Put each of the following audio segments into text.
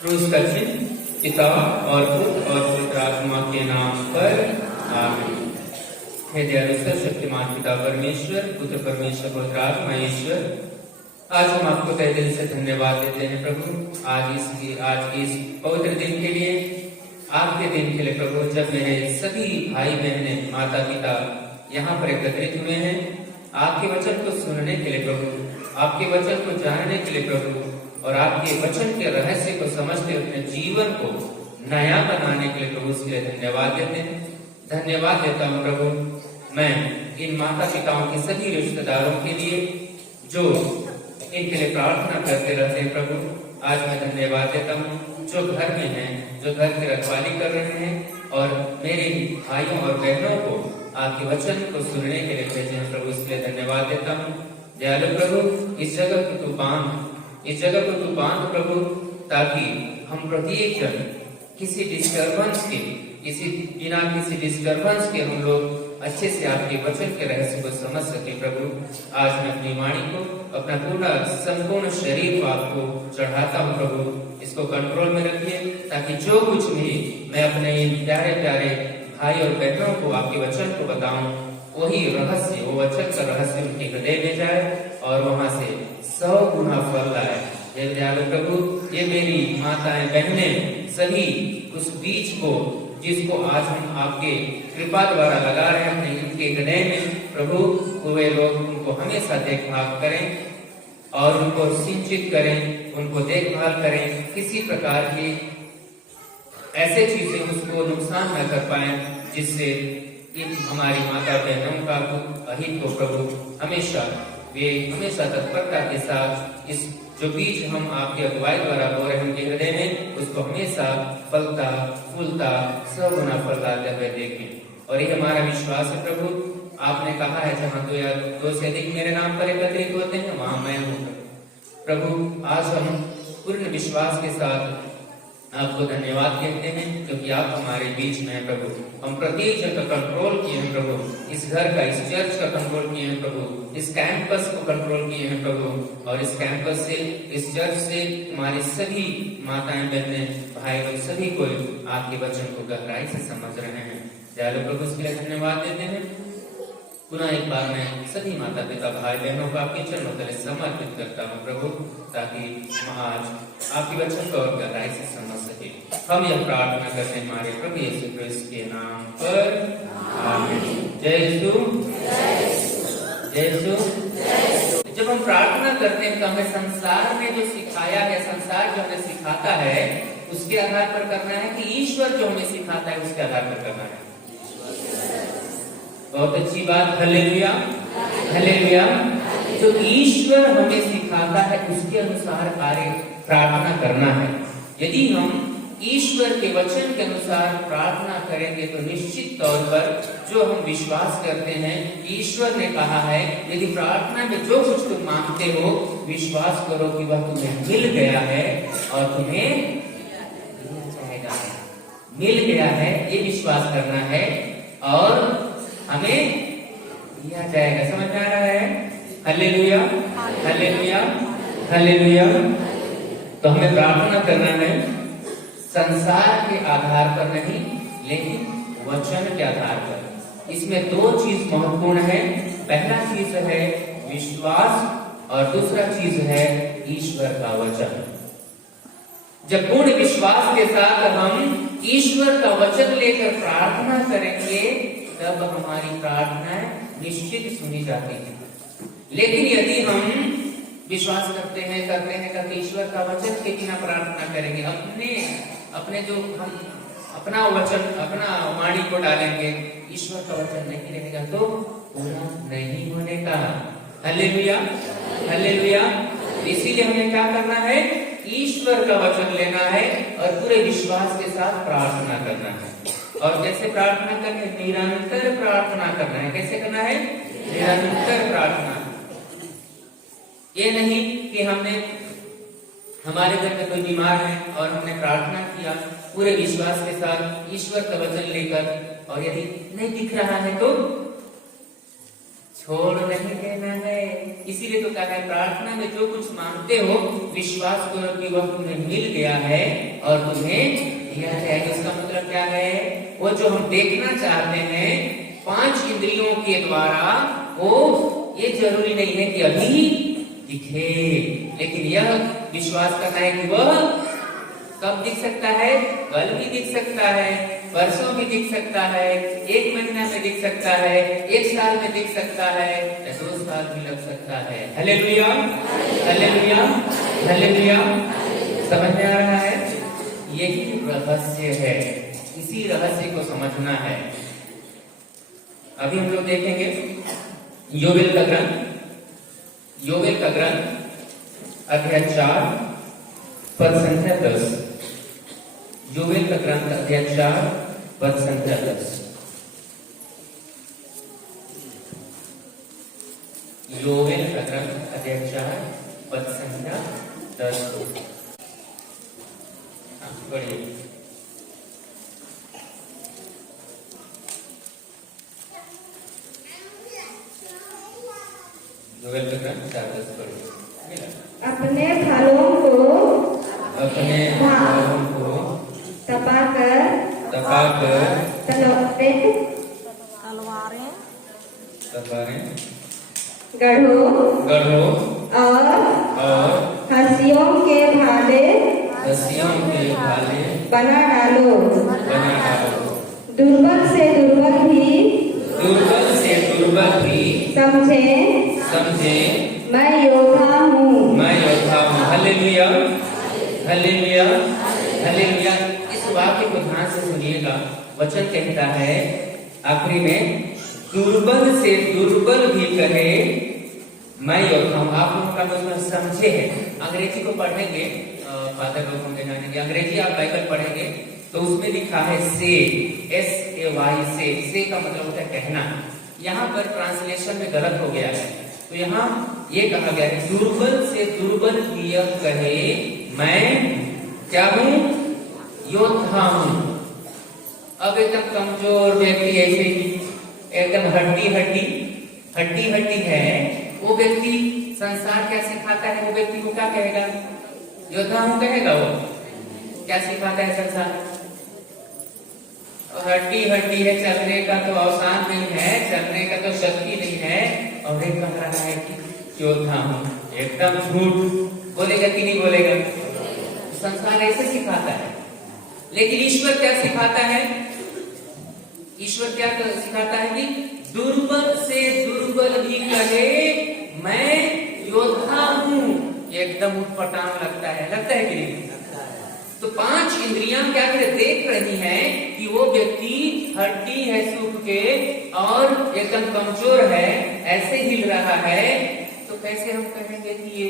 क्रूस का चिन्ह पिता और पुत्र और पवित्र आत्मा के नाम पर आमीन। हे दयालु सर्वशक्तिमान पिता परमेश्वर, पुत्र परमेश्वर, पवित्र आत्मा ईश्वर, आज हम आपको तहे दिल से धन्यवाद देते हैं प्रभु, आज के इस पवित्र दिन के लिए, आपके दिन के लिए प्रभु, जब मेरे सभी भाई बहने माता पिता यहाँ पर एकत्रित हुए हैं आपके वचन को सुनने के लिए प्रभु, आपके वचन को जानने के लिए प्रभु, और आपके वचन के रहस्य को समझते अपने जीवन को नया बनाने के लिए प्रभु, उसके लिए धन्यवाद देते हैं। धन्यवाद देता हूँ प्रभु मैं इन माता पिताओं के सभी रिश्तेदारों के लिए जो इनके लिए प्रार्थना करते रहते हैं प्रभु। आज मैं धन्यवाद देता हूँ जो घर में हैं, जो घर की रखवाली कर रहे हैं और मेरे भाइयों और बहनों को आपके वचन को सुनने के लिए भेजे हैं प्रभु, इसके लिए धन्यवाद देता हूँ। दयालु प्रभु, इस जगह को तू बांध प्रभु, ताकि हम प्रत्येक जन किसी डिस्टर्बेंस के हम लोग अच्छे से आपके वचन के रहस्य को समझ सके प्रभु। आज मैं अपनी वाणी को, अपना पूरा संपूर्ण शरीर को आपको चढ़ाता हूँ प्रभु, इसको कंट्रोल में रखिए, ताकि जो कुछ भी मैं अपने इन प्यारे प्यारे भाई और बहनों को आपके वचन को बताऊं, वही रहस्य, वो वचन का रहस्य उनके हृदय में जाए और वहां से 100 गुना फल लाए। हे दयालु प्रभु, ये मेरी माताएं बहनें सभी उस बीज को जिसको आज हम आपके कृपा द्वारा लगा रहे हैं अपने इनके हृदय में प्रभु, वे लोग उनको हमेशा देखभाल करें और उनको सिंचित करें, उनको देखभाल करें, किसी प्रकार की ऐसे चीजें उसको नुकसान न कर पाए जिससे इन हमारी माता बहनों का अहित हो प्रभु। वे हमेशा तत्परता के साथ इस जो बीज हम आपके अगुवाई द्वारा बो रहे हैं उनके हृदय में, उसको हमेशा फलता फूलता 100 गुना फल लाते हुए देखें। और ये हमारा विश्वास है प्रभु, आपने कहा है जहाँ 2 या 2 से अधिक मेरे नाम पर एकत्रित होते हैं वहां मैं हूँ प्रभु। आज हम पूर्ण विश्वास के साथ आपको धन्यवाद कहते हैं क्योंकि आप हमारे बीच में हैं प्रभु। हम प्रत्येक जन का कंट्रोल किए हैं प्रभु, इस घर का, इस चर्च का कंट्रोल किए हैं प्रभु, इस कैंपस को कंट्रोल किए हैं प्रभु, और इस कैंपस से, इस चर्च से हमारी सभी माताएं बहनें भाई लोग सभी को आपके वचन को गहराई से समझ रहे हैं। दयालु प्रभु, इसके लिए धन्यवाद देते हैं। पुनः एक बार मैं सभी माता पिता भाई बहनों को आपके चरणों तले समर्पित करता हूँ प्रभु, ताकि आज आपके वचन को और गहराई से समझ सके। हम यह प्रार्थना करते हैं हमारे प्रभु यीशु क्रिस्त के नाम पर, आमीन। जय यीशु, जय यीशु। जब हम प्रार्थना करते हैं तो हमें संसार में जो सिखाया है, संसार जो हमें सिखाता है उसके आधार पर करना है कि ईश्वर जो हमें सिखाता है उसके आधार पर करना है। बहुत अच्छी बात, हालेलुया, हालेलुया। जो ईश्वर हमें सिखाता है उसके अनुसार कार्य प्रार्थना करना है। यदि हम ईश्वर के वचन के अनुसार प्रार्थना करेंगे तो निश्चित तौर पर जो हम विश्वास करते हैं, ईश्वर ने कहा है यदि प्रार्थना में जो कुछ तुम मांगते हो विश्वास करो कि वह तुम्हें मिल गया है और तुम्हें मिल गया है, ये विश्वास करना है और हमें दिया जाएगा। समझ में आ रहा है? Hallelujah, hallelujah, hallelujah. तो हमें प्रार्थना करना है संसार के आधार पर नहीं, लेकिन वचन के आधार पर। इसमें 2 चीज महत्वपूर्ण है। पहला चीज है विश्वास और दूसरा चीज है ईश्वर का वचन। जब पूर्ण विश्वास के साथ हम ईश्वर का वचन लेकर प्रार्थना करेंगे तब हमारी प्रार्थनाएं निश्चित सुनी जाती है। लेकिन यदि हम विश्वास करते हैं कि ईश्वर का वचन के बिना प्रार्थना करेंगे, अपने जो हम अपना वचन, अपना वाणी को डालेंगे, ईश्वर का वचन नहीं रहेगा तो पूरा नहीं होने का। Hallelujah, hallelujah. इसीलिए हमें क्या करना है? ईश्वर का वचन लेना है और पूरे विश्वास के साथ प्रार्थना करना है। और कैसे प्रार्थना करना है? निरंतर प्रार्थना करना है। कैसे करना है? निरंतर प्रार्थना। ये नहीं कि हमारे घर में कोई बीमार है और हमने प्रार्थना किया पूरे विश्वास के साथ ईश्वर का वचन लेकर, और यदि नहीं दिख रहा है तो छोड़ नहीं देना है। इसीलिए तो कहा है प्रार्थना में जो कुछ मांगते हो विश्वास करो कि वह तुम्हें मिल गया है और तुम्हें दिया जाएगा। इसका मतलब क्या है? वो जो हम देखना चाहते हैं 5 इंद्रियों के द्वारा, वो ये जरूरी नहीं है कि अभी दिखे, लेकिन यह विश्वास करना है कि वह कब दिख सकता है? कल भी दिख सकता है, वर्षों भी दिख सकता है, 1 महीना में दिख सकता है, 1 साल में दिख सकता है, 2 साल भी लग सकता है। Hallelujah, hallelujah, hallelujah. समझ में आ रहा है? यही रहस्य है, इसी रहस्य को समझना है। अभी हम लोग देखेंगे योवेल का ग्रंथ, योवेल का ग्रंथ अध्याय 4 पद संख्या 10। योवेल का ग्रंथ अध्याय 4 पद संख्या 10। योवेल का ग्रंथ अध्याय 4 पद संख्या 10। पढ़िए। योवेल का ग्रंथ 4:10 पढ़िए। अपने फलों को तपाकर तलवारें गढ़ो और हंसियों के भाले बना डालो। दुर्बल से दुर्बल भी समझे मैं योद्धा हूँ। Hallelujah, hallelujah, hallelujah. इस वाक्य को ध्यान से सुनिएगा। वचन कहता है आखिरी में, दुर्बल से दुर्बल भी कहे मैं योद्धा हूँ। आप लोगों का मतलब समझे है। अंग्रेजी को पढ़ेंगे, फादर लोग होंगे जानेंगे। अंग्रेजी आप बाइबल पढ़ेंगे तो उसमें लिखा है से, SAY से का मतलब होता है कहना। यहाँ पर ट्रांसलेशन में गलत हो गया है, तो यहाँ ये कहा गया है दुर्बल से दुर्बल भी यह कहे मैं क्या हूँ? योद्धा हूँ। अब एकदम कमजोर व्यक्ति, ऐसे एकदम हड्डी है, वो व्यक्ति संसार क्या सिखाता है? वो व्यक्ति को क्या कहेगा? योद्धा हूँ कहेगा। वो क्या सिखाता है संसार? हड्डी है, चलने का तो अवसान नहीं है, चलने का तो शक्ति नहीं है, और एक कह रहा है कि योद्धा हूँ। एकदम झूठ बोलेगा कि नहीं बोलेगा? संसार ऐसे सिखाता है, लेकिन ईश्वर क्या सिखाता है? ईश्वर क्या सिखाता है कि दुर्बल से दुर्बल भी कहे मैं योद्धा हूँ। एकदम उठपटांग लगता है कि नहीं? तो 5 इंद्रियां क्या देख रही हैं कि वो व्यक्ति हड्डी है सूख के और एकदम कमजोर है, ऐसे हिल रहा है, तो कैसे हम कहेंगे कि ये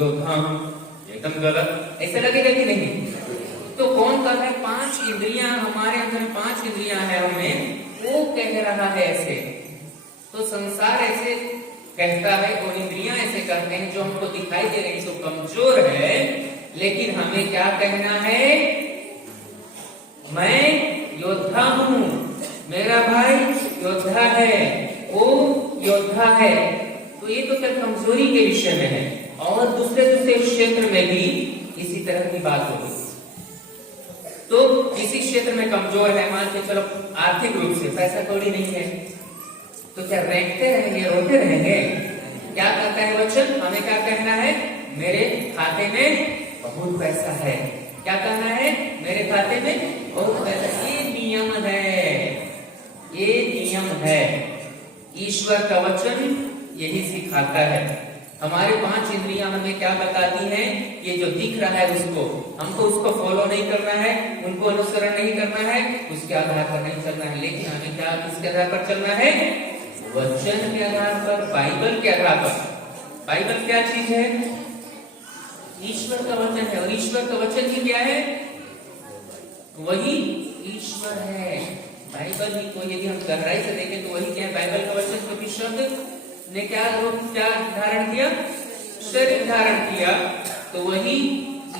योद्धा हूं? एकदम गलत, ऐसे लगेगा कि नहीं? तो कौन कहता है 5 इंद्रियां हमारे अंदर 5 इंद्रियां है हमें, वो कह रहा है ऐसे। तो संसार ऐसे कहता है और इंद्रियां ऐसे कहते हैं जो हमको दिखाई दे रही, तो कमजोर है, लेकिन हमें क्या कहना है? मैं योद्धा हूँ, मेरा भाई योद्धा है, वो योद्धा है। तो ये तो क्या कमजोरी के विषय में है, और दूसरे क्षेत्र में भी इसी तरह की बात होगी। तो किसी क्षेत्र में कमजोर है, मान के चलो आर्थिक रूप से पैसा कौड़ी नहीं है, तो क्या रेंगते रहेंगे, रोते रहेंगे? क्या कहता है वचन? हमें क्या कहना है? मेरे खाते में बहुत पैसा है। क्या कहना है? मेरे खाते में बहुत पैसा। ये नियम है, ये नियम है। ईश्वर का वचन यही सिखाता है। हमारे 5 इंद्रियां हमें क्या बताती हैं? ये जो दिख रहा है उसको, हमको उसको फॉलो नहीं करना है, उनको अनुसरण नहीं करना है, उसके आधार पर नहीं चलना है, लेकिन हमें क्या किसके आधार पर चलना है? वचन के आधार पर, बाइबल के आधार पर। बाइबल क्या चीज है? ईश्वर का वचन है, और ईश्वर का वचन ही क्या है? वही ईश्वर है। बाइबल ही को यदि हम गहराई से देखें तो वही क्या है? बाइबल का वचन। क्योंकि शब्द ने क्या धारण किया? शरीर धारण किया, तो वही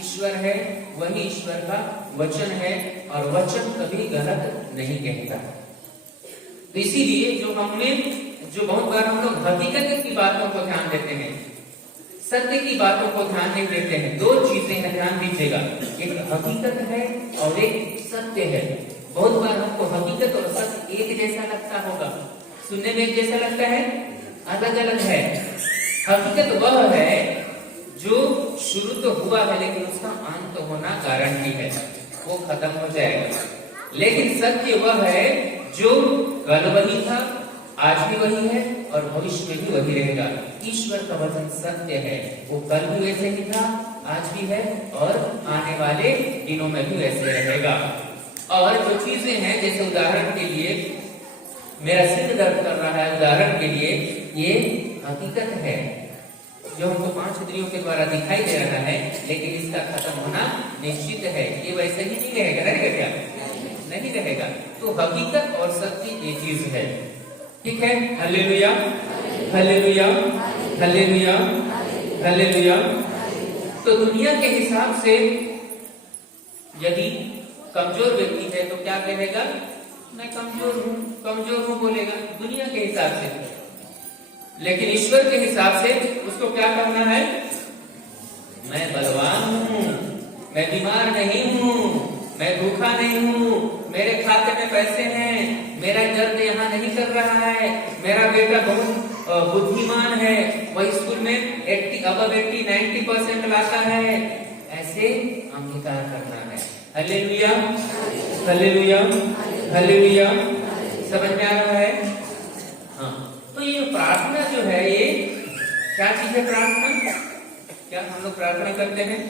ईश्वर है, वही ईश्वर का वचन है, और वचन कभी गलत नहीं कहता। तो इसीलिए जो हमने जो बहुत बार हम लोग हकीकत की बातों को ध्यान देते हैं, सत्य की बातों को ध्यान नहीं देते हैं। दो चीजें हैं, ध्यान दीजिएगा, एक हकीकत है और एक सत्य है। बहुत बार हमको हकीकत और सत्य एक जैसा लगता होगा, सुनने में एक जैसा लगता है, अलग अलग है। हकीकत वह है जो शुरू तो हुआ है लेकिन उसका अंत होना गारंटी है, वो खत्म हो जाएगा। लेकिन सत्य वह है जो कल वही था, आज भी वही है और भविष्य में भी वही रहेगा। ईश्वर का वचन सत्य है, वो कल भी वैसे ही था, आज भी है और आने वाले दिनों में भी वैसे रहेगा। और जो चीजें हैं, जैसे उदाहरण के लिए मेरा सिर दर्द कर रहा है, उदाहरण के लिए ये हकीकत है जो हमको 5 इंद्रियों के द्वारा दिखाई दे रहा है, लेकिन इसका खत्म होना निश्चित है। ये वैसे ही नहीं रहेगा, रहेगा क्या? नहीं रहेगा। तो हकीकत और सत्य ये चीज है, ठीक है। Hallelujah, hallelujah, hallelujah, hallelujah. तो दुनिया के हिसाब से यदि कमजोर व्यक्ति है तो क्या कहेगा? मैं कमजोर हूं बोलेगा दुनिया के हिसाब से। लेकिन ईश्वर के हिसाब से उसको क्या करना है? मैं बलवान हूँ, मैं बीमार नहीं हूँ, मैं भूखा नहीं हूँ, मेरे खाते में पैसे हैं, मेरा दर्द यहाँ नहीं कर रहा है, मेरा बेटा बहुत बुद्धिमान है, वह स्कूल में 90% लाता है। ऐसे अंगीकार करना है। Hallelujah, hallelujah, hallelujah. समझ में आ रहा है? हाँ। तो ये प्रार्थना जो है, ये क्या चीज है? प्रार्थना क्या हम लोग प्रार्थना करते हैं?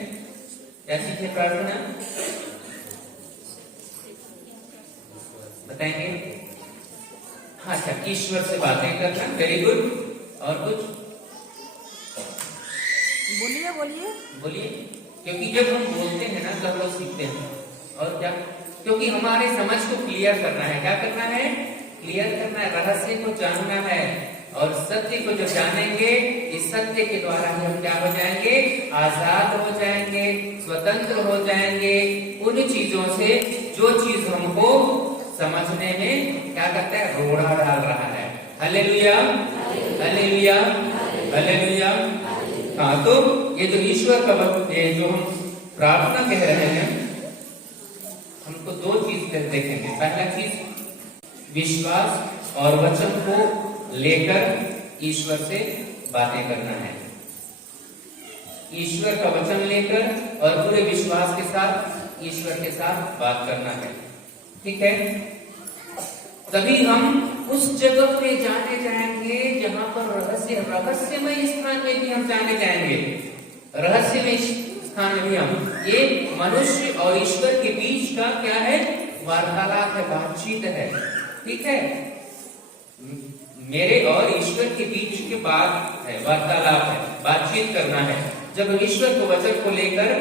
क्या चीज है प्रार्थना? बताएंगे? हाँ, अच्छा, ईश्वर से बातें करना। Very good. और कुछ बोलिए बोलिए बोलिए। क्योंकि जब हम बोलते हैं ना तब लोग सीखते हैं। और क्या? क्योंकि हमारे समझ को क्लियर करना है। क्या करना है? क्लियर करना है, रहस्य को जानना है। और सत्य को जब जानेंगे, इस सत्य के द्वारा ही हम क्या हो जाएंगे? आजाद हो जाएंगे, स्वतंत्र हो जाएंगे उन चीजों से जो चीज हमको समझने में क्या करता है? रोड़ा डाल रहा है। Hallelujah, hallelujah, hallelujah. हाँ, तो ये जो ईश्वर का ये जो हम प्रार्थना कह रहे हैं, हमको दो चीज देखेंगे। पहला चीज, विश्वास और वचन को लेकर ईश्वर से बातें करना है। ईश्वर का वचन लेकर और पूरे विश्वास के साथ ईश्वर के साथ बात करना है, ठीक है। तभी हम उस जगह पे जाने जाएंगे जहां पर रहस्यमय स्थान में भी हम जाने जाएंगे। रहस्यमय स्थान में भी हम, ये मनुष्य और ईश्वर के बीच का क्या है? वार्तालाप है, बातचीत है, ठीक है। मेरे और ईश्वर के बीच की बात है, वार्तालाप है, बातचीत करना है। जब हम ईश्वर को वचन को लेकर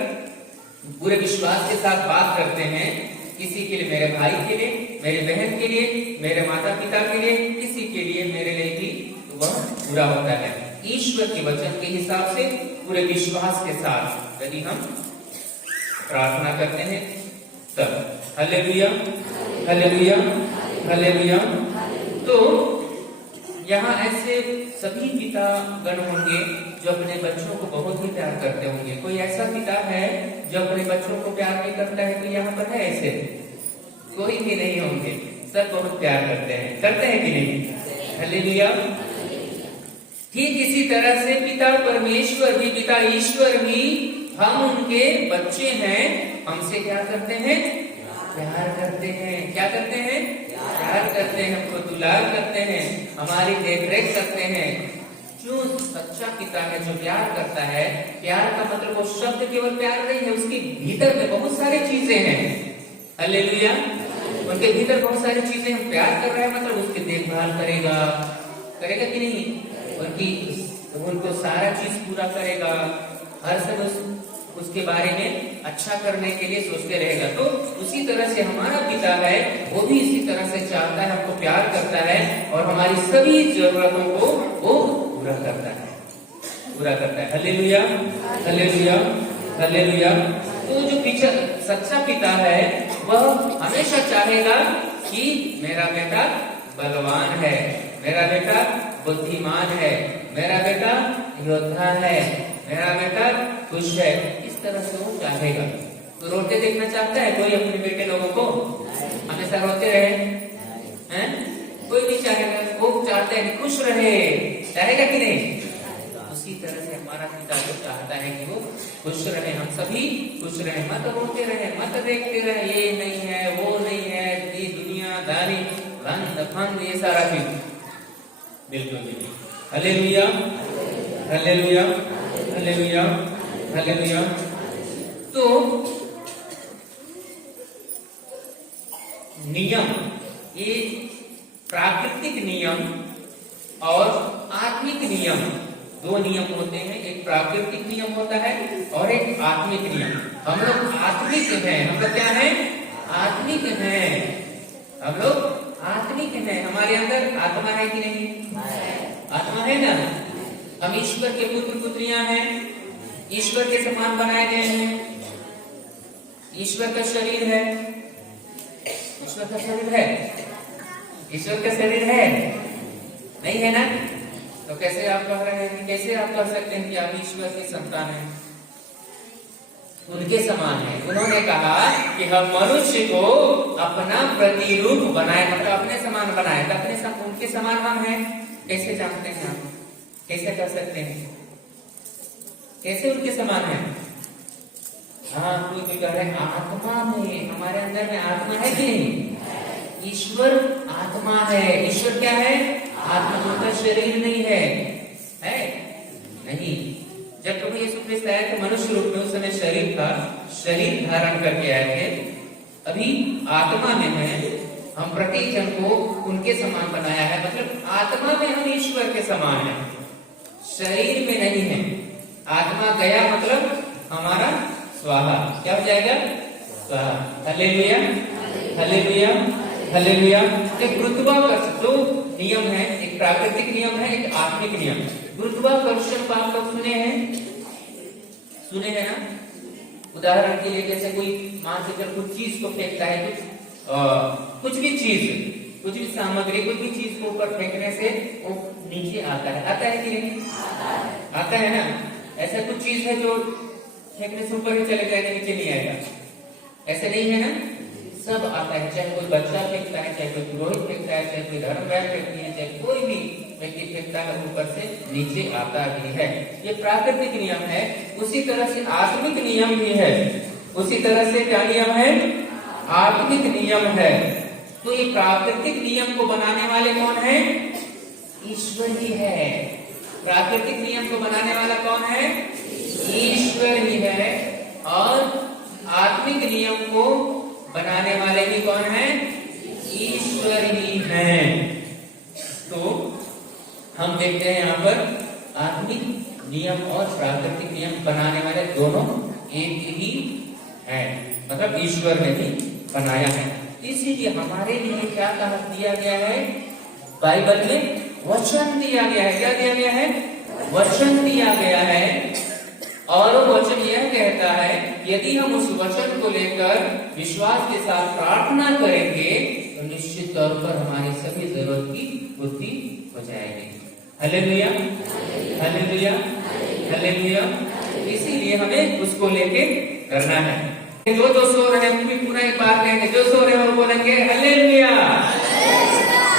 पूरे विश्वास के साथ बात करते हैं, किसी के लिए, मेरे भाई के लिए, मेरे बहन के लिए, मेरे माता पिता के लिए, किसी के लिए, मेरे लिए भी वह पूरा होता है। ईश्वर के वचन के हिसाब से पूरे विश्वास के साथ यदि हम प्रार्थना करते हैं तब। Hallelujah, hallelujah, hallelujah. तो यहाँ ऐसे सभी पिता गण होंगे जो अपने बच्चों को बहुत ही प्यार करते होंगे। कोई ऐसा पिता है जो अपने बच्चों को प्यार नहीं करता है? कोई यहाँ पर है ऐसे? कोई भी नहीं होंगे, सब बहुत प्यार करते हैं कि नहीं? हालेलुया। ठीक इसी तरह से पिता परमेश्वर भी, पिता ईश्वर भी, हम उनके बच्चे हैं, हमसे क्या करते हैं? प्यार करते हैं। क्या करते हैं? प्यार करते हैं, हमको दुलार करते हैं, हमारी देखरेख करते हैं। जो सच्चा पिता है, जो प्यार करता है, प्यार का मतलब वो शब्द केवल प्यार नहीं है, उसके भीतर में बहुत सारी चीजें हैं। हालेलुया। उनके भीतर बहुत सारी चीजें, हम प्यार कर रहे हैं मतलब उसकी देखभाल करेगा कि नहीं? उनको सारा चीज पूरा करेगा, हर समय उसके बारे में अच्छा करने के लिए सोचते रहेगा। तो उसी तरह से हमारा पिता है, वो भी इसी तरह से चाहता है, हमको प्यार करता है और हमारी सभी जरूरतों को वो पूरा करता है। Hallelujah, hallelujah, hallelujah. तो जो सच्चा पिता है वह हमेशा चाहेगा कि मेरा बेटा बलवान है, मेरा बेटा बुद्धिमान है, मेरा बेटा योद्धा है, मेरा बेटा खुश है, इस तरह से वो चाहेगा। तो रोते देखना चाहता है कोई अपने बेटे लोगों को? हमेशा रोते रहे हैं? कोई नहीं चाहेगा। वो चाहता है कि खुश रहे, चाहेगा कि नहीं? उसी तरह से हमारा पिता जो चाहता है कि वो खुश रहे, हम सभी खुश रहे, मत रोते रहे, मत देखते रहे ये नहीं है, वो नहीं है, ये दुनियादारी, रंग फंद, ये सारा चीज बिल्कुल भी नहीं। Hallelujah, hallelujah, hallelujah, hallelujah. तो नियम, ये प्राकृतिक नियम और आत्मिक नियम, दो नियम होते हैं। एक प्राकृतिक नियम होता है और एक आत्मिक नियम। हम लोग आत्मिक हैं, हम लोग क्या हैं? आत्मिक हैं, हम लोग आत्मिक हैं। हमारे अंदर आत्मा है कि नहीं? आत्मा है ना। हम ईश्वर के पुत्र पुत्रियां हैं, ईश्वर के समान बनाए गए हैं, ईश्वर का शरीर है, ईश्वर का शरीर है, ईश्वर का शरीर है, नहीं है ना? तो कैसे आप कह रहे हैं, कैसे आप कह सकते हैं कि आप ईश्वर की संतान हैं? उनके समान है। उन्होंने कहा कि हम मनुष्य को अपना प्रतिरूप बनाए, मतलब अपने समान बनाए, तो अपने उनके समान हम हैं। कैसे जानते हैं आप? कैसे कह सकते हैं? कैसे उनके समान है? हाँ, कोई कह रहे हैं आत्मा में, हमारे अंदर में आत्मा है कि नहीं? ईश्वर आत्मा है। ईश्वर क्या है? आत्मा का शरीर नहीं है, है नहीं। जब प्रभु यीशु ख्रिस्त आए तो मनुष्य रूप में उस समय शरीर था, शरीर धारण करके आए थे। अभी आत्मा में है, हम प्रत्येक जन को उनके समान बनाया है, मतलब आत्मा में हम ईश्वर के समान हैं, शरीर में नहीं है। आत्मा गया मतलब हमारा स्वाहा, क्या हो जाएगा? स्वाहा। Hallelujah, hallelujah, hallelujah. एक गुरुत्वाकर्षण दो नियम है, एक प्राकृतिक नियम है, एक आत्मिक नियम। गुरुत्वाकर्षण को आप लोग सुने हैं? सुने हैं ना? उदाहरण के लिए जैसे कोई मान के चल कुछ चीज को फेंकता है, कुछ भी चीज, कुछ भी सामग्री, कुछ भी चीज को ऊपर फेंकने से वो नीचे आता है कि नहीं? आता है ना। ऐसा कुछ चीज है जो फेंकने से ऊपर ही चले जाएगा, नीचे नहीं आएगा, ऐसे नहीं है ना? सब आता है, चाहे कोई बच्चा फेंकता है, चाहे कोई पुरोहित फेंकता है, चाहे कोई धर्म बहन फेंकती है, चाहे कोई भी व्यक्ति फेंकता है, ऊपर से नीचे आता भी है। ये प्राकृतिक नियम है। उसी तरह से आत्मिक नियम भी है। उसी तरह से क्या नियम है? आत्मिक नियम है। तो ये प्राकृतिक नियम को बनाने वाले कौन है? ईश्वर ही है। प्राकृतिक नियम को बनाने वाला कौन है? ईश्वर ही है। और आत्मिक नियम को बनाने वाले भी कौन है? ईश्वर ही है। तो हम देखते हैं यहाँ पर आत्मिक नियम और प्राकृतिक नियम बनाने वाले दोनों एक ही है, मतलब ईश्वर ने ही बनाया है। इसीलिए हमारे लिए क्या कहा दिया गया है? बाइबल में वचन दिया गया है। क्या दिया गया है? वचन दिया गया है। और वो वचन यह कहता है यदि हम उस वचन को लेकर विश्वास के साथ प्रार्थना करेंगे तो निश्चित तौर पर हमारी सभी जरूरत की पूर्ति हो जाएगी। Hallelujah, hallelujah, hallelujah. इसीलिए हमें उसको लेके करना है। जो सो रहे हैं पूरा एक बार कहेंगे, जो सो रहे हैं वो बोलेंगे हालेलुया,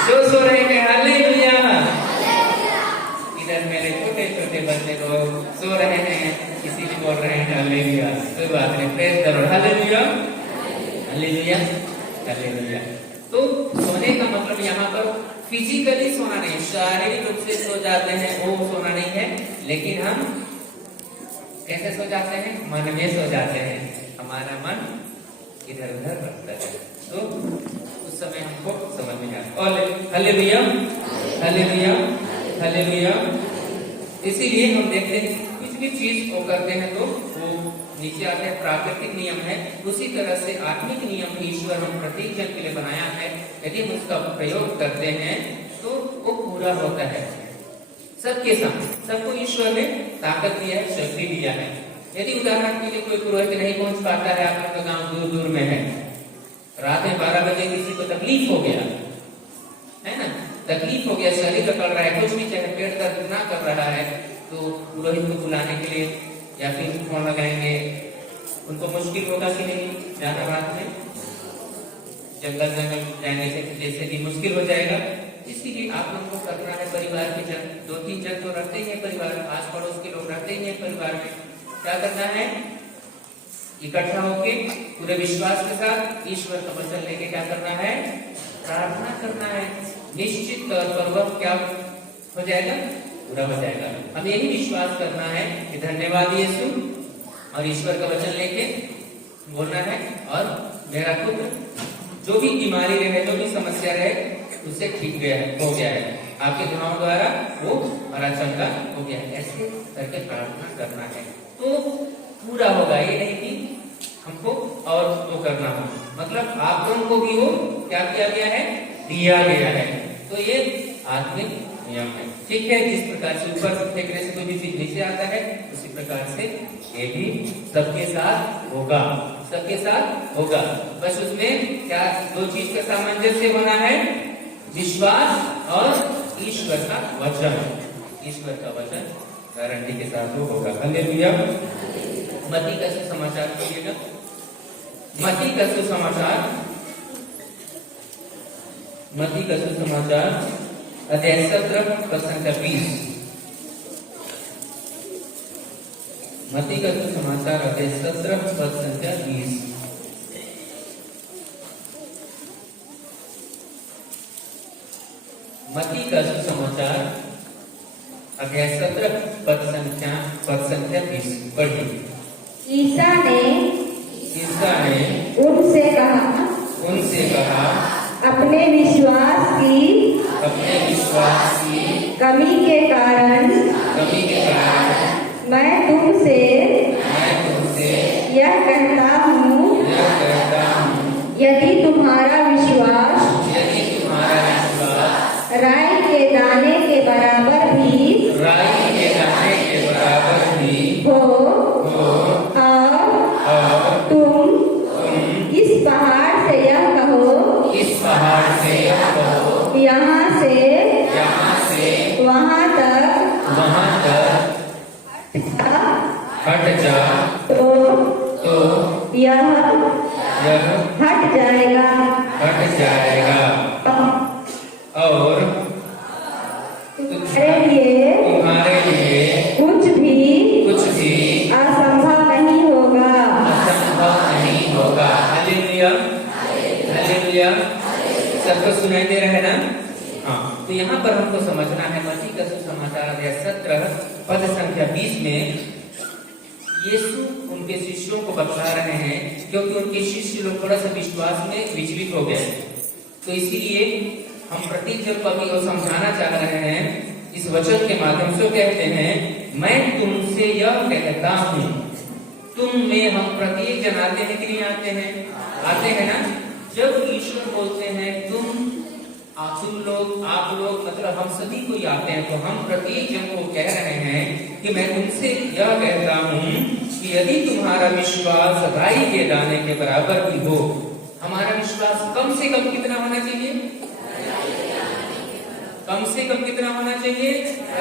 जो सो रहे हैं हालेलुया। इधर मेरे छोटे छोटे बच्चे लोग सो रहे हैं, इसीलिए बोल रहे हैं हालेलुया। कोई बात नहीं, प्रेज करो, हालेलुया, हालेलुया, हालेलुया। तो सोने का मतलब यहाँ पर फिजिकली सोना नहीं, शारीरिक रूप से सो जाते हैं वो सोना नहीं है, लेकिन हम कैसे सो जाते हैं? मन में सो जाते हैं। हमारा मन इधर उधर भटकता है, तो उस समय हमको समझ में आता है। Hallelujah, hallelujah, hallelujah. इसीलिए हम देखते हैं कुछ भी चीज वो करते हैं तो वो नीचे आते हैं, प्राकृतिक नियम है। उसी तरह से आत्मिक नियम ईश्वर हम प्रत्येक जन के लिए बनाया है। यदि हम उसका प्रयोग करते हैं तो वो पूरा होता है सबके साथ। सबको ईश्वर ने ताकत दिया है, शक्ति दिया है। यदि उदाहरण के लिए कोई पुरोहित नहीं पहुंच पाता है, आप लोग का गाँव दूर दूर में है, रात में 12 बजे किसी को तकलीफ हो गया है ना, तकलीफ हो गया, शरीर कुछ भी, चाहे पेट दर्द ना कर रहा है तो पुरोहित को बुलाने के लिए या फिर फोन लगाएंगे, उनको मुश्किल होगा कि नहीं जाना रात में, जंगल जाने से जैसे भी मुश्किल हो जाएगा। इसीलिए आप लोग को करना है, परिवार के जन 2-3 जन तो रहते ही है परिवार में, आस पड़ोस के लोग रहते ही है परिवार में, क्या करना है, इकट्ठा होके पूरे विश्वास के साथ ईश्वर का वचन लेके क्या करना है, प्रार्थना करना है। निश्चित तौर पर वह क्या हो जाएगा, पूरा हो जाएगा। हमें यही विश्वास करना है कि धन्यवाद यीशु, और ईश्वर का वचन लेके बोलना है और मेरा पुत्र जो भी बीमारी रहे, जो भी समस्या रहे, उससे ठीक हो गया है, आपके दुआओं द्वारा वो हरा चंगा हो गया है, ऐसे करके प्रार्थना करना है तो पूरा होगा। ये नहीं कि हमको और वो करना हो, मतलब आप लोगों को भी वो क्या किया गया है, दिया गया है। तो ये आत्मिक नियम है, ठीक है। जिस प्रकार से ऊपर से फेंकने से कोई भी चीज नीचे आता है, उसी प्रकार से ये भी सबके साथ होगा, सबके साथ होगा। बस उसमें क्या 2 चीज का सामंजस्य होना है, विश्वास और ईश्वर का वचन। ईश्वर का वचन गारंटी के साथ वो होगा। हालेलुया। मत्ती का सुसमाचार पढ़िएगा, मत्ती का सुसमाचार, मत्ती का सुसमाचार अध्याय 17 पद संख्या 20। मत्ती का सुसमाचार अध्याय 17 पद संख्या 20। मत्ती का सुसमाचार अध्याय 17 पद संख्या 20 पढ़िए। ईसा ने उनसे कहा, अपने विश्वास की कमी के कारण मैं तुमसे यह कहता हूँ, यदि तुम्हारा विश्वास राई के दाने के बराबर भी हो, और तुम इस पहाड़ से यह कहो, यहाँ से वहाँ तक हट जा, तो यह हट जाएगा, और तुम्हारे लिए कुछ भी असंभव नहीं होगा। Hallelujah, hallelujah. सबको सुनाई दे रहा है ना? हाँ, तो यहाँ पर हमको समझना है मत्ती का सुसमाचार अध्याय 17 पद संख्या 20 में यीशु उनके शिष्यों को बता रहे हैं, क्योंकि उनके शिष्य लोग थोड़ा सा विश्वास में विचलित हो गए, तो इसीलिए हम प्रत्येक जन को अभी वो समझाना चाह रहे हैं इस वचन के माध्यम से। कहते हैं, मैं तुमसे यह कहता हूँ, तुम में हम प्रत्येक जन आते हैं कि नहीं आते हैं ना? जब ईश्वर बोलते हैं तुम आप लोग मतलब हम सभी को आते हैं, तो हम प्रत्येक जन को कह रहे हैं कि मैं तुमसे यह कहता हूँ कि यदि तुम्हारा विश्वास राई के दाने के बराबर भी हो, हमारा विश्वास कम से कम कितना होना चाहिए? कम से कम कितना होना चाहिए?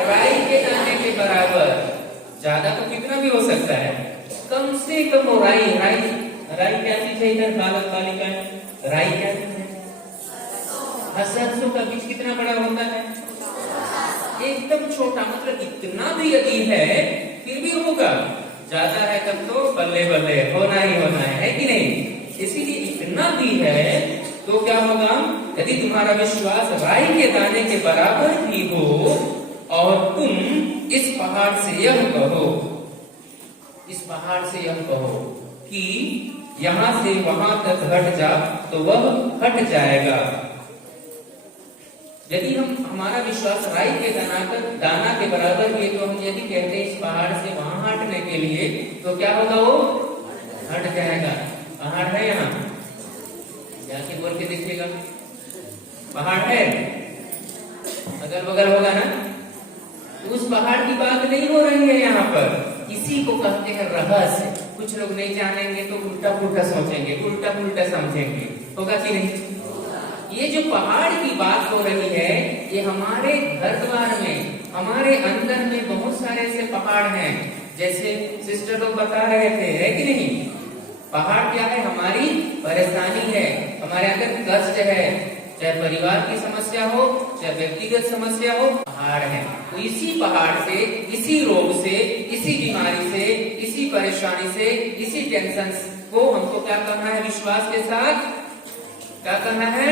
राई के दाने के बराबर। ज्यादा तो कितना भी हो सकता है, कम से कम हो। राई क्या चीज है? इधर काली का राई क्या चीज है? सरसों का बीज कितना बड़ा होता है? एकदम छोटा, मतलब इतना भी यदि है फिर भी होगा, ज्यादा है तब तो बल्ले बल्ले होना ही होना है कि नहीं? इसीलिए इतना भी है तो क्या होगा? यदि तुम्हारा विश्वास राई के दाने के बराबर भी हो, और तुम इस पहाड़ से यह कहो कि यहाँ से वहां तक हट जा, तो वह हट जाएगा। यदि हमारा विश्वास राई के दाना के बराबर भी है, तो हम यदि कहते हैं इस पहाड़ से वहां हटने के लिए, तो क्या होगा? वो हट जाएगा। पहाड़ है यहाँ, जाके बोल के देखिएगा, पहाड़ है अगल बगल होगा ना? उस पहाड़ की बात नहीं हो रही है यहाँ पर। इसी को कहते हैं रहस्य। कुछ लोग नहीं जानेंगे तो उल्टा पुल्टा सोचेंगे, उल्टा पुल्टा समझेंगे, होगा कि नहीं? ये जो पहाड़ की बात हो रही है, ये हमारे घर द्वार में, हमारे अंदर में बहुत सारे ऐसे पहाड़ हैं। जैसे सिस्टर लोग बता रहे थे, है कि नहीं? पहाड़ क्या है? हमारी परेशानी है, हमारे अंदर कष्ट है, चाहे परिवार की समस्या हो, चाहे व्यक्तिगत समस्या हो, पहाड़ है। तो इसी पहाड़ से, इसी रोग से, इसी बीमारी से, इसी परेशानी से, इसी टेंशन को हमको क्या करना है? विश्वास के साथ क्या करना है?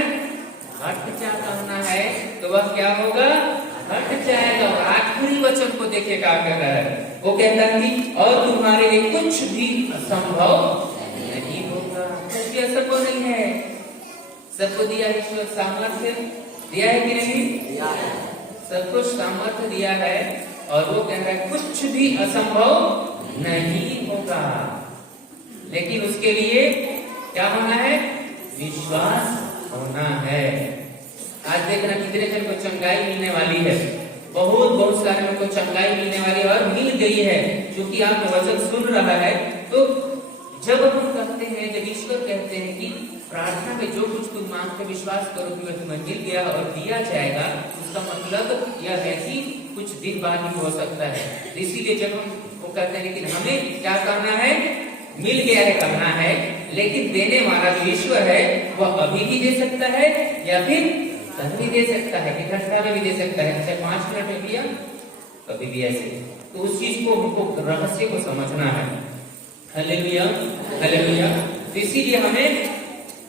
हट जा करना है। तो वह क्या होगा? हट जाएगा। और आखिरी वचन को देखिए क्या कह रहा है, वो कहता है कि और तुम्हारे लिए कुछ भी असंभव नहीं होगा। कुछ भी असंभव नहीं है। सबको दिया ईश्वर सामर्थ्य, दिया है कि नहीं? सब कुछ सामर्थ्य दिया है, और वो कह रहा है कुछ भी असंभव नहीं होगा। लेकिन उसके लिए क्या होना है? विश्वास होना है। आज देखना कितने जन को चंगाई मिलने वाली है, बहुत सारे लोगों को चंगाई मिलने वाली है, और मिल गई है, क्योंकि आप वचन सुन रहा है। तो जब हम कहते हैं, जब ईश्वर कहते हैं कि प्रार्थना में जो कुछ तुम मांगते विश्वास करो कि वह तुम्हें मिल गया और दिया जाएगा, उसका मतलब यह है कि कुछ दिन बाद ही हो सकता है। इसीलिए जब हम वो कहते हैं, लेकिन हमें क्या करना है? मिल गया है करना है, लेकिन देने वाला जो ईश्वर है वह अभी भी दे सकता है, या फिर कल भी दे सकता है, 1 घंटा में भी दे सकता है, चाहे 5 मिनट में दिया, कभी भी ऐसे। तो उस चीज को हमको रहस्य को समझना है। Hallelujah, hallelujah. तो इसीलिए हमें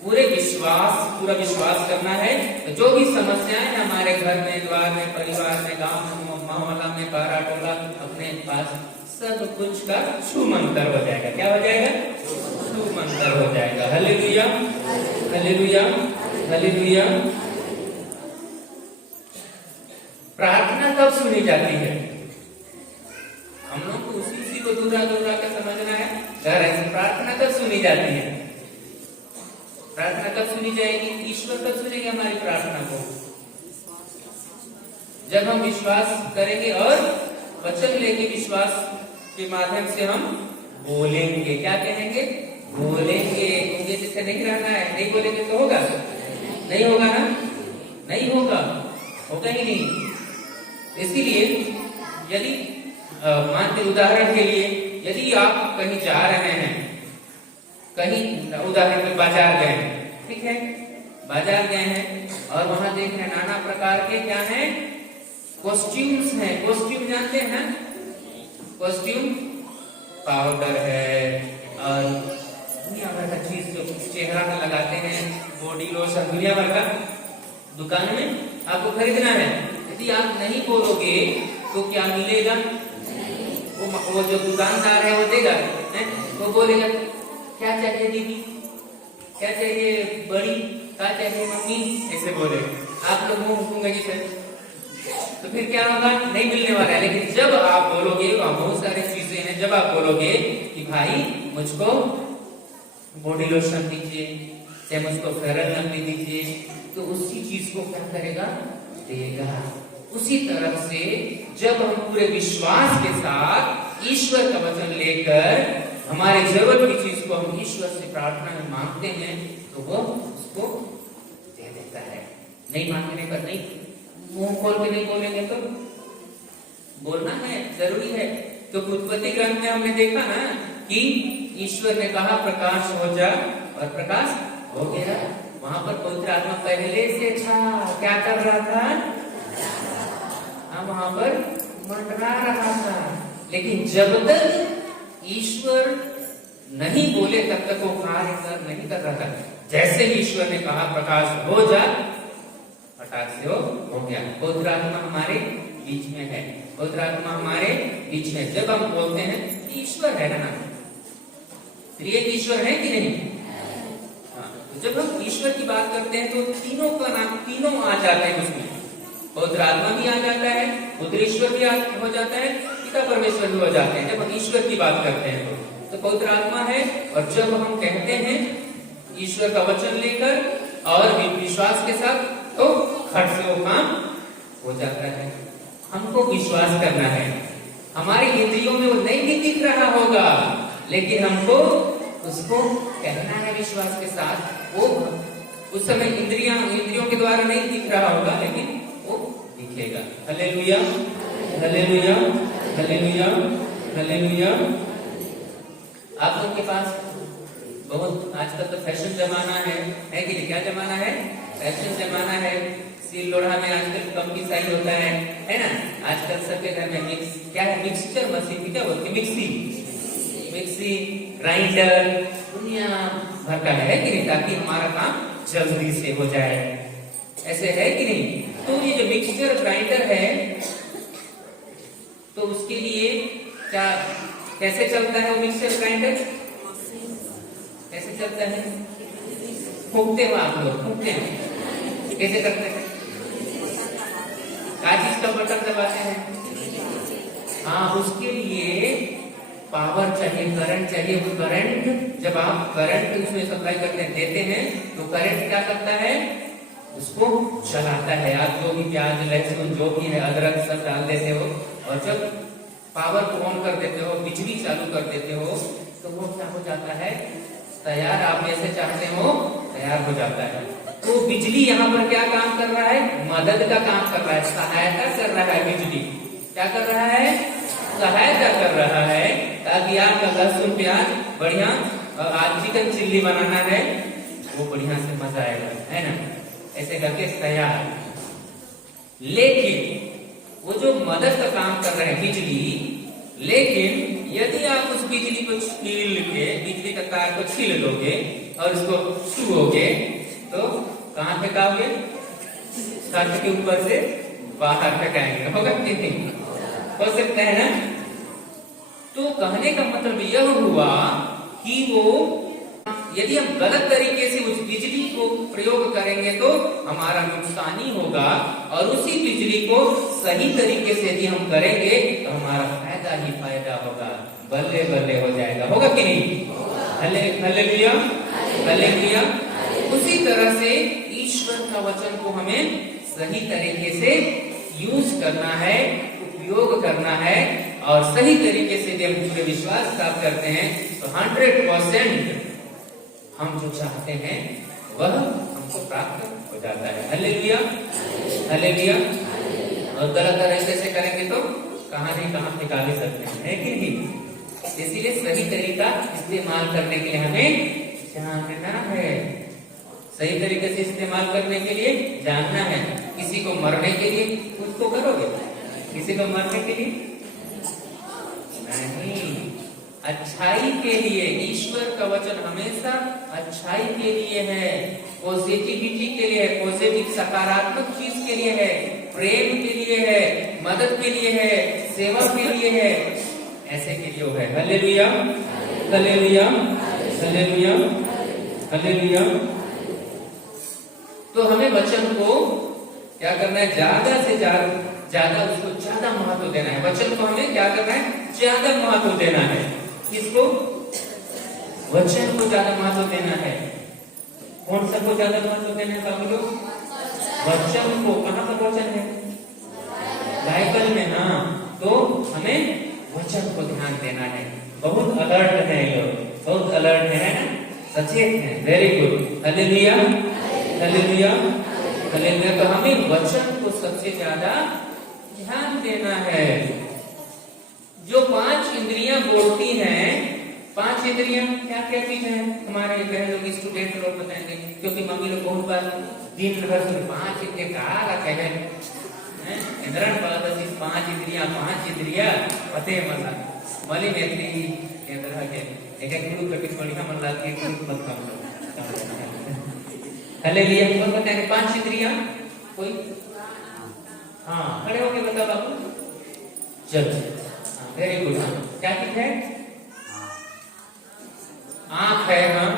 पूरा विश्वास करना है। तो जो भी समस्याएं हैं हमारे घर में, द्वार में, परिवार में, गांव में, मोहल्ला में, पारा टोला, अपने पास, सब कुछ का छूमंतर हो जाएगा। क्या हो जाएगा? छूमंतर हो जाएगा। Hallelujah, hallelujah, hallelujah. प्रार्थना कब सुनी जाती है? हम लोग को उसी को दूरा के समझना है। घर ऐसे प्रार्थना कब सुनी जाती है? प्रार्थना कब सुनी जाएगी? ईश्वर कब सुनेंगे हमारी प्रार्थना को? जब हम विश्वास करेंगे और वचन लेके विश्वास के माध्यम से हम बोलेंगे। क्या कहेंगे? बोलेंगे। मुझे जिससे नहीं रहना है, नहीं बोलेंगे तो होगा? नहीं होगा ना? नहीं होगा, होगा ही नहीं। इसीलिए यदि मान के उदाहरण के लिए, यदि आप कहीं जा रहे हैं, कहीं उदाहरण में बाजार गए हैं, ठीक है, बाजार गए हैं और वहां देख रहे हैं नाना प्रकार के क्या हैं? कॉस्ट्यूम्स हैं। कॉस्ट्यूम जानते हैं? कॉस्ट्यूम, पाउडर है और दुनिया भर का चीज जो चेहरा में लगाते हैं, बॉडी लोशन, दुनिया भर का दुकान में आपको खरीदना है। यदि आप नहीं बोलोगे तो क्या मिलेगा? वो जो दुकानदार है वो देगा, वो बोलेगा क्या चाहिए दीदी, क्या चाहिए बड़ी, क्या चाहिए मम्मी, ऐसे बोले। आप लोग मुंह घूमेंगे जी सर, तो फिर क्या होगा? नहीं मिलने वाला है। लेकिन जब आप बोलोगे, वहां बहुत सारी चीजें हैं, जब आप बोलोगे कि भाई मुझको बॉडी लोशन दीजिए, चाहे मुझको फेयर लवली दीजिए, तो उसी चीज को क्या करेगा? देगा। उसी तरह से जब हम पूरे विश्वास के साथ ईश्वर का वचन लेकर हमारे जरूरत की चीज को हम ईश्वर से प्रार्थना में मांगते हैं, तो वो उसको दे देता है। नहीं मांगने पर नहीं, मुंह खोल के नहीं बोलेंगे तो बोलना है, जरूरी है। तो उत्पत्ति ग्रंथ में हमने देखा ना कि ईश्वर ने कहा प्रकाश हो जा, और प्रकाश हो गया। वहां पर पवित्र आत्मा पहले से था, क्या कर रहा था? वहां पर मंडरा रहा था। लेकिन जब तक ईश्वर नहीं बोले तब तक वो कार्य नहीं कर रहा था। जैसे ही ईश्वर ने कहा प्रकाश हो जा, फटाक से हो गया। पवित्र आत्मा हमारे बीच में है, पवित्र आत्मा हमारे बीच में। जब हम बोलते हैं ईश्वर है ना, त्रिएक ईश्वर है कि नहीं? हाँ, जब हम ईश्वर की बात करते हैं तो तीनों का नाम, तीनों आ जाते हैं उसमें। पवित्र आत्मा भी आ जाता है, पुत्र ईश्वर भी हो जाता है, पिता परमेश्वर भी हो जाते हैं। जब हम ईश्वर की बात करते हैं तो पवित्र आत्मा है। और जब हम कहते हैं ईश्वर का वचन लेकर और विश्वास के साथ, तो खट से वो काम हो जाता है। हमको विश्वास करना है। हमारी इंद्रियों में वो नहीं भी दिख रहा होगा, लेकिन हमको उसको कहना है विश्वास के साथ, वो उस समय इंद्रियों के द्वारा नहीं दिख रहा होगा, लेकिन वो दिखेगा। Hallelujah, hallelujah, hallelujah, hallelujah. आप लोग के पास बहुत आजकल तो फैशन जमाना है कि नहीं? क्या जमाना है? फैशन जमाना है। सील लोढ़ा में आजकल कम की साइज होता है ना? आजकल सबके घर में क्या है? मिक्सचर मशीन, क्या बोलते हैं? मिक्सी, ग्राइंडर, दुनिया भर का है कि नहीं, ताकि हमारा काम जल्दी से हो जाए। ऐसे है कि नहीं? तो ये जो मिक्सचर ग्राइंडर है, तो उसके लिए क्या, कैसे चलता है वो मिक्सचर ग्राइंडर? कैसे चलता है? फूंकते हो आप लोग? फूंकते हैं कैसे करते हैं? क्या चीज का बटन दबाते हैं? हाँ, उसके लिए पावर चाहिए, करंट चाहिए। वो करंट, जब आप करंट उसमें सप्लाई करते हैं, देते हैं, तो करंट क्या करता है? उसको चलाता है। आप जो भी प्याज, लहसुन, जो भी है, अदरक सब डाल देते हो, और जब पावर को ऑन कर देते हो, बिजली चालू कर देते हो, तो वो क्या हो जाता है? तैयार। आप जैसे चाहते हो तैयार हो जाता है। तो बिजली यहाँ पर क्या काम कर रहा है? मदद का काम कर रहा है, सहायता कर रहा है। बिजली क्या कर रहा है? सहायता कर रहा है, ताकि आपका लहसुन प्याज बढ़िया, आज चिकन चिल्ली बनाना है, वो बढ़िया से मजा आएगा, है ना? ऐसे करके तैयार। लेकिन वो जो मदद का काम कर रहा है बिजली, लेकिन यदि आप उस बिजली को छील के, बिजली का तार को छील लोगे और उसको छुओगे, तो कहाँ फेंकाओगे? छत के ऊपर से बाहर फेंकाएंगे। होगा कि नहीं? हो सकता है ना? तो कहने का मतलब यह हुआ कि वो, यदि हम गलत तरीके से उस बिजली को प्रयोग करेंगे तो हमारा नुकसान ही होगा, और उसी बिजली को सही तरीके से यदि हम करेंगे तो हमारा फायदा ही फायदा होगा, बल्ले बल्ले हो जाएगा। होगा कि नहीं? Hallelujah, hallelujah. उसी तरह से ईश्वर का वचन को हमें सही तरीके से यूज करना है, उपयोग करना है, और सही तरीके से यदि हम पूरे विश्वास प्राप्त करते हैं तो 100% हम जो चाहते हैं वह हमको प्राप्त हो जाता है। Hallelujah, hallelujah. और गलत तरीके से करेंगे तो कहां नहीं कहां फेंका भी सकते हैं, है कि नहीं? इसीलिए सही तरीका इस्तेमाल करने के लिए हमें जानना है। सही तरीके से इस्तेमाल करने के लिए जानना है। किसी को मरने के लिए कुछ तो करोगे, किसी को मरने के लिए नहीं, अच्छाई के लिए। ईश्वर का वचन हमेशा अच्छाई के लिए है, पॉजिटिविटी के लिए है, पॉजिटिव सकारात्मक चीज के लिए है, प्रेम के लिए है, मदद के लिए है, सेवा के लिए है, ऐसे के लिए है। Hallelujah, hallelujah, hallelujah, hallelujah. तो हमें वचन को क्या करना है? ज्यादा से ज्यादा उसको ज्यादा महत्व देना है। वचन को हमें क्या करना है? ज्यादा महत्व देना है। किसको? वचन को ज्यादा महत्व देना है। कौन सा को ज्यादा महत्व देना है बाबू लोग? वचन को। कहाँ पर वचन है? बाइबल में। हाँ, तो हमें वचन को ध्यान देना है। बहुत अलर्ट है लोग, बहुत अलर्ट है ना, सचेत है। Very good. Hallelujah, hallelujah, hallelujah. तो हमें वचन को सबसे ज्यादा ध्यान देना है। जो 5 इंद्रियां बोलती हैं, 5 इंद्रियां क्या क्या चीज है? हमारे बहन लोग, स्टूडेंट लोग बताएंगे, क्योंकि मम्मी लोग बहुत बार दिन भर 5 इंद्रियां कहा रखे हैं, इंद्रन बस 5 इंद्रिया पते मसा मली मैत्री के तरह के एक गुरु प्रकृति बढ़िया मन लाती है मत काम। हालेलुया। कौन बताएंगे 5 इंद्रियां? कोई? हाँ, खड़े होके बता बाबू। चल, वेरी गुड। क्या चीज है? आंख है। हाँ,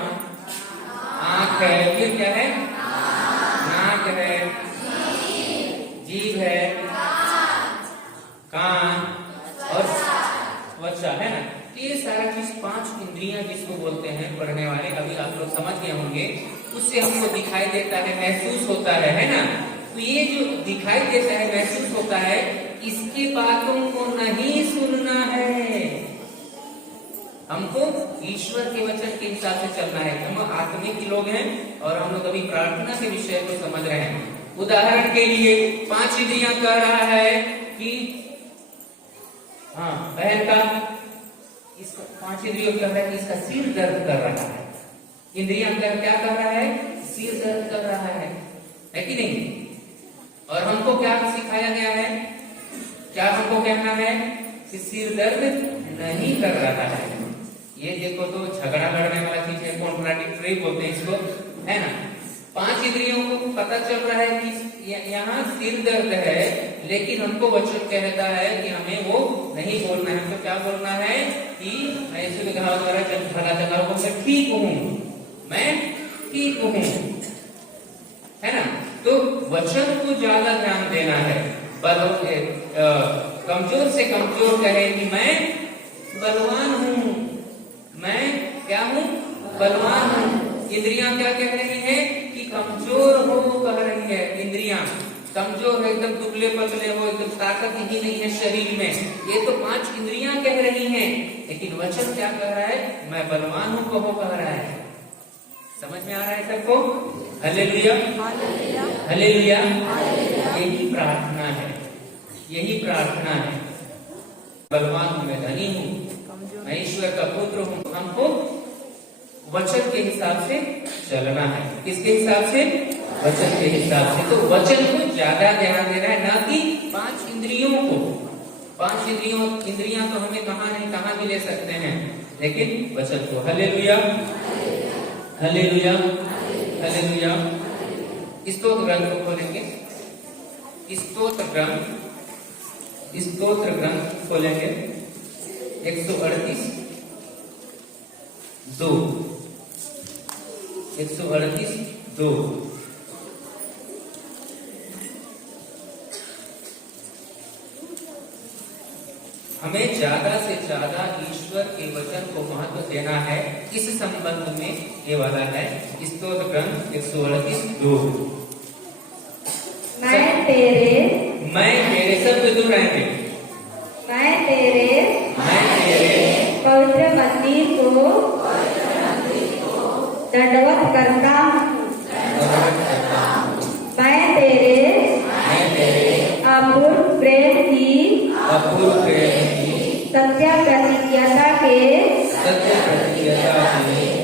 आंख है। फिर क्या है? नाक है, जीभ है, कान और त्वचा है ना। ये सारा चीज 5 इंद्रियां जिसको बोलते हैं पढ़ने वाले, अभी आप लोग समझ गए होंगे। उससे हमको दिखाई देता है, महसूस होता है ना। तो ये जो दिखाई देता है, महसूस होता है, इसकी बातों को नहीं सुनना है। हमको ईश्वर के वचन के हिसाब से चलना है। हम आत्मिक लोग हैं और हम लोग अभी प्रार्थना के विषय को समझ रहे हैं। उदाहरण के लिए 5 इंद्रियां कह रहा है कि बहन का इसका 5 इंद्रियों कह रहा है कि इसका सिर दर्द कर रहा है। इंद्रियां क्या कर रहा है? सिर दर्द कर रहा है कि नहीं? और हमको क्या सिखाया गया है? क्या हमको कहना है कि सिर दर्द नहीं कर रहा है। ये देखो तो झगड़ा लड़ने वाला चीज है, कॉन्ट्राडिक्टरी बोलते हैं इसको, है ना। 5 इंद्रियों को पता चल रहा है कि यहाँ सिर दर्द है, लेकिन हमको वचन कहता है कि हमें वो नहीं बोलना है। हमको क्या बोलना है कि ऐसे भला चंगा मैं ठीक हूँ, मैं ठीक हूँ, है ना। तो वचन को ज्यादा ध्यान देना है। कमजोर से कमजोर कहे कि मैं बलवान हूँ, मैं क्या हूँ? बलवान हूँ। इंद्रियां क्या कह रही है कि कमजोर हो, कह रही है। इंद्रियां कमजोर है, एकदम दुबले पतले हो, एकदम ताकत ही नहीं है शरीर में। ये तो 5 इंद्रियां कह रही हैं, लेकिन वचन क्या कह रहा है? मैं बलवान हूँ कहो, कह रहा है। समझ में आ रहा है सबको? Hallelujah, hallelujah. यही प्रार्थना है, यही प्रार्थना है। बलवान हूँ, मैं धनी हूँ, मैं ईश्वर का पुत्र हूँ। हमको वचन के हिसाब से चलना है। किसके हिसाब से? वचन के हिसाब से। तो वचन को ज्यादा ध्यान देना है, ना कि 5 इंद्रियों को। 5 इंद्रियां तो हमें कहाँ नहीं कहाँ भी ले सकते हैं, लेकिन वचन को। Hallelujah, hallelujah, hallelujah. स्तोत्र ग्रंथ को खोलेंगे, स्तोत्र ग्रंथ खोलेंगे 138 2 138 2। हमें ज्यादा से ज्यादा ईश्वर के वचन को महत्व देना है। इस संबंध में ये वाला है स्तोत्र ग्रंथ 138 2। मैं तेरे शब्द जो रहेंगे, मैं तेरे पवित्र मंदिर को दंडवत करता हूँ। मैं तेरे अपूर्व प्रेम की सत्य प्रतिज्ञता के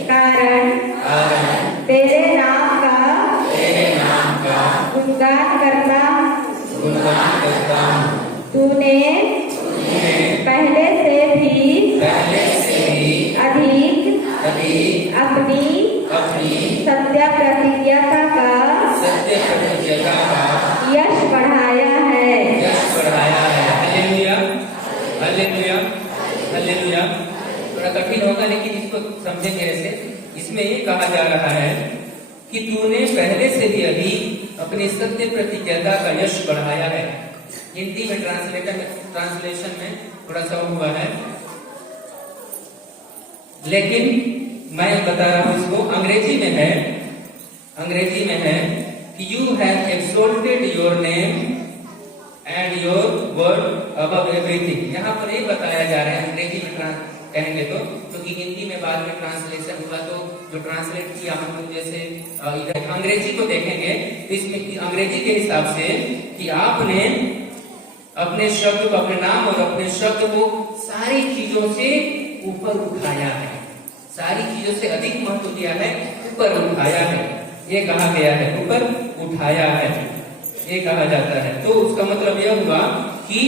कारण तेरे नाम का गुणगान करता हूँ। तूने पहले से भी अधिक अपनी सत्य प्रतिज्ञता का यश बढ़ाया है। Hallelujah, hallelujah, hallelujah. थोड़ा कठिन होगा, लेकिन इसको समझेंगे ऐसे। इसमें ये कहा जा रहा है कि तूने पहले से भी अधिक अपनी सत्य प्रतिज्ञता का यश बढ़ाया है। हिंदी में ट्रांसलेशन में थोड़ा सा हुआ है, लेकिन मैं बता रहा हूं इसको। अंग्रेजी में है कि you have exalted your name and your word above everything. यहाँ पर ये बताया जा रहा है, अंग्रेजी में कहेंगे तो, क्योंकि हिंदी में बाद में ट्रांसलेशन हुआ तो जो ट्रांसलेट किया हम लोग जैसे इधर अंग्रेजी को देखेंगे तो इसमें अंग्रेजी के हिसाब से कि आपने अपने शब्द को, अपने नाम और अपने शब्द को सारी चीजों से ऊपर उठाया है, सारी चीजों से अधिक महत्व दिया है, ऊपर उठाया है। ये कहा गया है, ऊपर उठाया है, ये कहा जाता है। तो उसका मतलब यह हुआ कि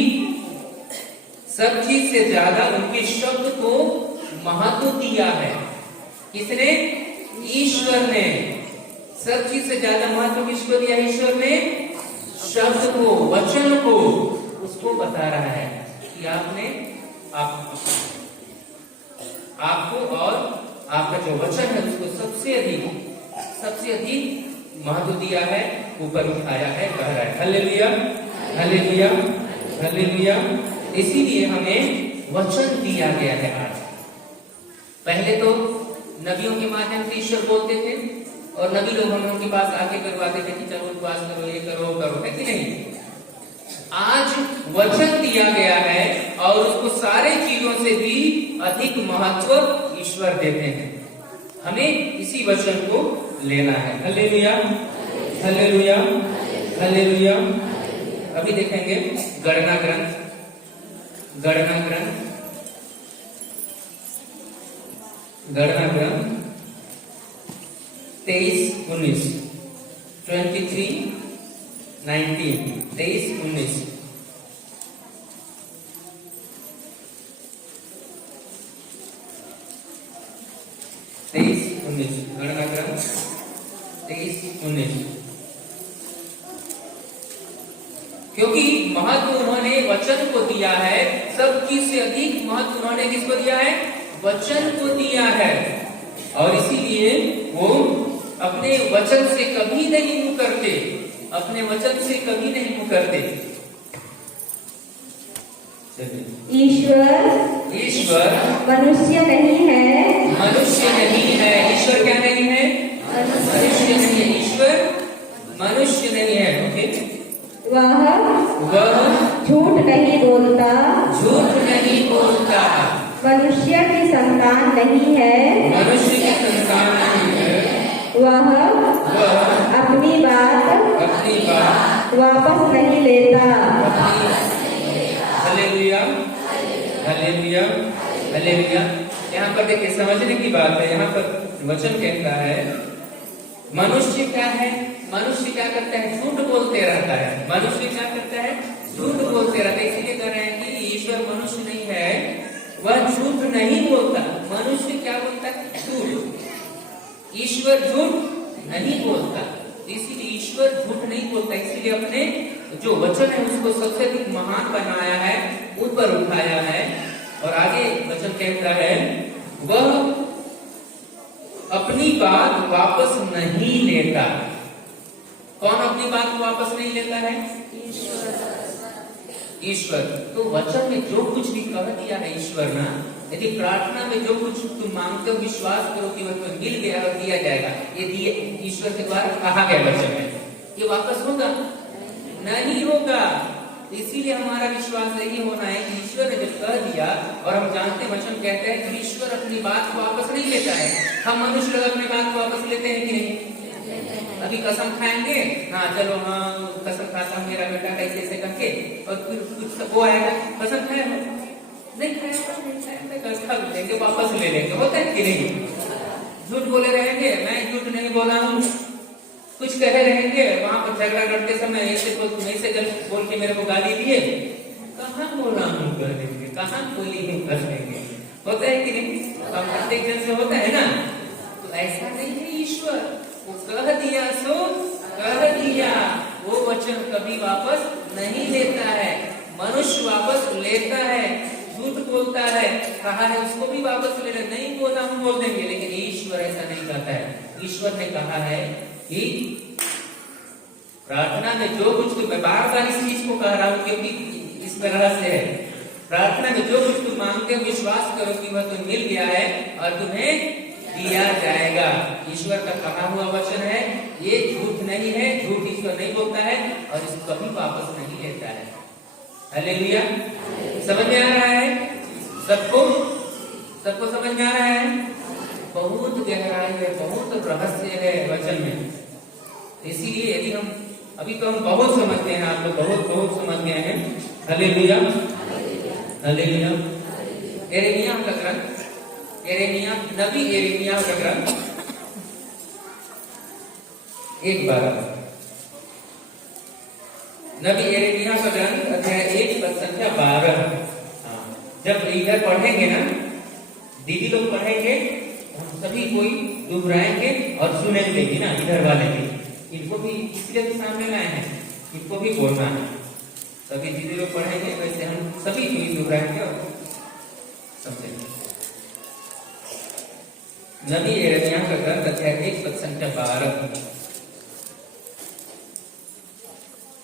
सब चीज से ज्यादा उनके शब्द को महत्व दिया है। किसने? ईश्वर ने। सब चीज से ज्यादा महत्व किसको दिया? ईश्वर ने शब्द को, वचन को। उसको बता रहा है कि आपको और आपका जो वचन है उसको सबसे अधिक महत्व दिया है, ऊपर उठाया है, कह रहा है। Hallelujah, hallelujah, hallelujah. इसीलिए हमें वचन दिया गया है। आज पहले तो नबियों के माध्यम से ईश्वर बोलते थे और नबी लोग हम उनके पास आके करवाते थे कि चलो उपवास करो, ये करो, करो, है कि नहीं? आज वचन दिया गया है और उसको सारे चीजों से भी अधिक महत्व ईश्वर देते हैं, हमें इसी वचन को लेना है। Hallelujah, hallelujah, hallelujah. अभी देखेंगे गणना ग्रंथ, गणना ग्रंथ, गणना ग्रंथ 23:19, 23:19, 23:19। गणना ग्रंथ 23:19। क्योंकि महत्व उन्होंने वचन को दिया है, सब चीज से अधिक महत्व उन्होंने किसको दिया है? वचन को दिया है। और इसीलिए वो अपने वचन से कभी नहीं मुकरते, अपने वचन से कभी नहीं मुकरते। ईश्वर मनुष्य नहीं है, मनुष्य नहीं है। ईश्वर क्या नहीं है? मनुष्य नहीं है। ईश्वर मनुष्य नहीं है। ओके, वह झूठ नहीं बोलता, झूठ नहीं बोलता, मनुष्य की संतान नहीं है, मनुष्य की संतान नहीं है, वह अपनी बात वापस नहीं लेता। Hallelujah, hallelujah, hallelujah. यहाँ पर देखिए समझने की बात है, यहाँ पर वचन कहता है मनुष्य क्या है? मनुष्य क्या करता है? झूठ बोलते रहता है। मनुष्य क्या करता है? झूठ बोलते रहता है। इसलिए कह रहे हैं कि ईश्वर मनुष्य नहीं है, वह झूठ नहीं बोलता। मनुष्य क्या बोलता है? झूठ। ईश्वर झूठ नहीं बोलता, इसीलिए ईश्वर झूठ नहीं बोलता। इसीलिए अपने जो वचन है उसको सबसे अधिक महान बनाया है, ऊपर उठाया है। और आगे वचन कहता है वह अपनी बात वापस नहीं लेता। कौन अपनी बात वापस नहीं लेता है? ईश्वर। तो वचन में जो कुछ भी कह दिया है ईश्वर ना, यदि प्रार्थना में जो कुछ तुम मांगते हो विश्वास करो कि वह तुम्हें मिल गया और दिया जाएगा, ये दिए ईश्वर के द्वारा कहा गया वचन में, ये वापस होगा? नहीं होगा। इसीलिए हमारा विश्वास यही होना है कि ईश्वर ने जब कह दिया, और हम जानते वचन कहते हैं कि ईश्वर अपनी बात को वापस नहीं लेता है। हम मनुष्य लोग अपनी बात को वापस लेते हैं कि नहीं? अभी कसम खाएंगे, हाँ चलो हाँ कसम खाता हूँ मेरा बेटा कैसे ऐसे करके, और फिर कुछ वो आएगा कसम खाया नहीं खाया, खा लेंगे वापस ले लेंगे। होता है कि नहीं? झूठ बोले रहेंगे, मैं झूठ नहीं बोला हूँ, कुछ कहे रहेंगे, वहां पर झगड़ा करते समय ऐसे बोल के मेरे को गाली दिए, कहाँ बोला हूँ कर देंगे, कहाँ बोली हूँ कर देंगे। होता है कि नहीं? हम प्रत्येक जन से होता है ना। तो ऐसा नहीं है ईश्वर, वो कह दिया सो कह दिया, वो वचन कभी वापस नहीं लेता है। मनुष्य वापस लेता है, झूठ बोलता है, कहा है उसको भी वापस ले ले, नहीं बोला हम बोल देंगे। लेकिन ईश्वर ऐसा नहीं कहता है। ईश्वर ने कहा है कि प्रार्थना में जो कुछ, मैं बार बार इस चीज को कह रहा हूँ क्योंकि इसमें रहस्य है। प्रार्थना में जो कुछ तुम मांगते हो विश्वास करो कि वह तुम्हें मिल गया है और तुम्हें दिया जाएगा। ईश्वर का कहा हुआ वचन है, ये झूठ नहीं है, झूठ ईश्वर नहीं बोलता है और इसको कभी वापस नहीं लेता है। हालेलुया। समझ में आ रहा है सबको? सबको समझ में आ रहा है? बहुत गहराई है, बहुत रहस्य है वचन में। इसीलिए यदि हम अभी तो हम बहुत समझते हैं, आप लोग बहुत समझ गए हैं। Hallelujah, hallelujah. यिर्मयाह का ग्रंथ, नबी यिर्मयाह का ग्रंथ 1:12। नबी यिर्मयाह का ग्रंथ अध्याय 1 पद संख्या 12। जब इधर पढ़ेंगे ना, दीदी लोग पढ़ेंगे, हम सभी कोई दोहराएंगे और सुनेंगे भी ना, इधर वाले भी। इनको भी इसलिए तो सामने लाए हैं, इनको भी बोलना है। सभी दीदी लोग पढ़ेंगे, वैसे हम सभी कोई दोहराएंगे और समझेंगे। नबी यिर्मयाह का ग्रंथ अध्याय 1 पद संख्या 12।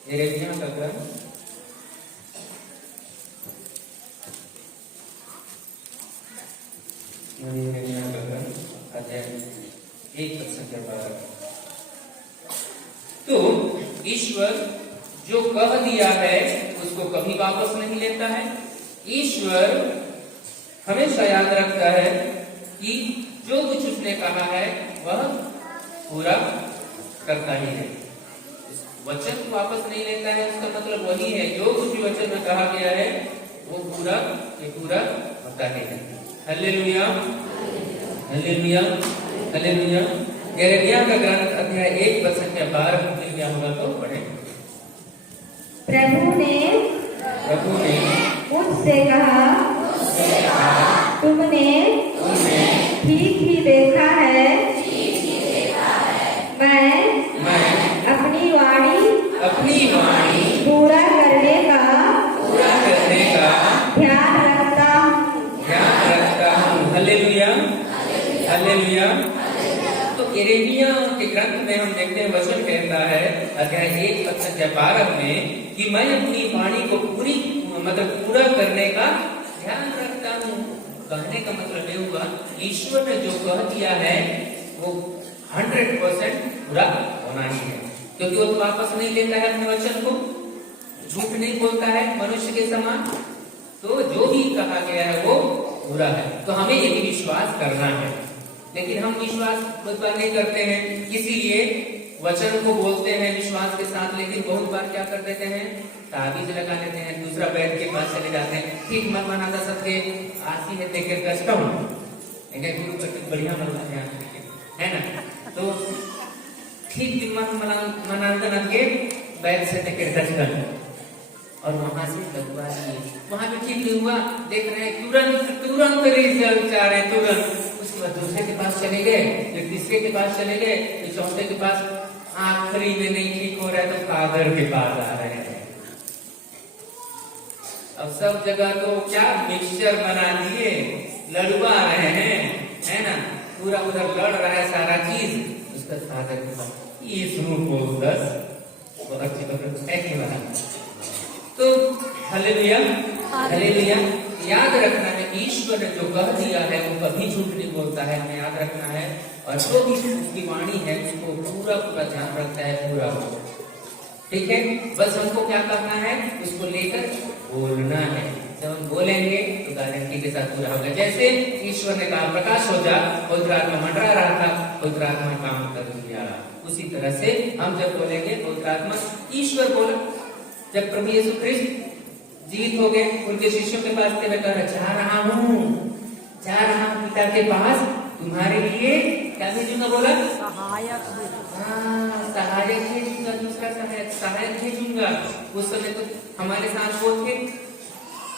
यिर्मयाह का ग्रंथ अध्याय 1 पद संख्या 12। तो ईश्वर जो कह दिया है उसको कभी वापस नहीं लेता है। ईश्वर हमेशा याद रखता है कि जो कुछ उसने कहा है वह पूरा करता ही है। वचन वापस नहीं लेता है, उसका मतलब वही है, जो कुछ भी वचन में कहा गया है वो पूरा ये पूरा होता है। Hallelujah, hallelujah, hallelujah. यिर्मयाह का ग्रंथ अध्याय 1 वचन के 12 मिल गया होगा तो पढ़े। प्रभु ने मुझसे कहा, तुमने ठीक ही देखा है, मैं अपनी वाणी पूरा करने का ध्यान रखता हूँ। Hallelujah, hallelujah. तो यिर्मयाह के ग्रंथ में हम देखते हैं, वचन कहता है अध्याय 1 वचन के 12 में कि मैं अपनी वाणी को पूरा करने का ध्यान रखता हूँ। कहने का मतलब ये हुआ, ईश्वर ने जो कह दिया है वो 100% पूरा होना ही है, क्योंकि वो तो वापस नहीं लेता है अपने वचन को, झूठ नहीं बोलता है मनुष्य के समान। तो जो भी कहा गया है वो पूरा है। तो हमें ये विश्वास करना है, लेकिन हम विश्वास नहीं करते हैं, इसीलिए वचन को बोलते हैं विश्वास के साथ, लेकिन बहुत बार क्या कर देते हैं, ताबीज लगा लेते हैं, दूसरा वैद्य के पास चले जाते हैं। ठीक मन मनाता सबके आसी है देखे कष्ट हूँ, गुरु कटिक बढ़िया मनता है ना। तो ठीक दिमाग मनाता के वैद्य से देखे कष्ट, और वहां से लगवा दिए, वहां भी ठीक नहीं हुआ, देख रहे हैं तुरंत रिजल्ट आ रहे हैं, तुरंत। उसके बाद दूसरे के पास चले गए, फिर तीसरे के पास चले गए, फिर चौथे के पास, आखिरी में नहीं ठीक हो रहा है तो फादर के पास आ रहे हैं। अब सब जगह तो क्या मिक्सचर बना दिए, लड़वा रहे हैं, है ना, पूरा उधर लड़ रहा है सारा चीज। उसका फादर के पास इस रूप को 10 वो अच्छी बना। तो हालेलुया, हालेलुया। याद रखना है, ईश्वर ने जो कह दिया है वो कभी झूठ नहीं बोलता है, हमें याद रखना है। और जो भी उसकी वाणी है उसको पूरा ध्यान रखता है, पूरा हो। ठीक है, बस हमको क्या करना है, उसको लेकर बोलना है। जब हम बोलेंगे तो गारंटी के साथ पूरा होगा। जैसे ईश्वर ने कहा प्रकाश हो जा, पवित्र आत्मा मंडरा रहा था, पवित्र आत्मा काम कर दिया। उसी तरह से हम जब बोलेंगे पवित्र आत्मा, ईश्वर बोला। जब प्रभु यीशु ख्रिस्त जीवित हो गए, उनके शिष्यों के पास थे, कहा जा रहा हूँ पिता के पास, तुम्हारे लिए क्या भेजूंगा, बोला सहायक भेजूंगा, दूसरा सहायक भेजूंगा। उस समय तो हमारे साथ वो थे,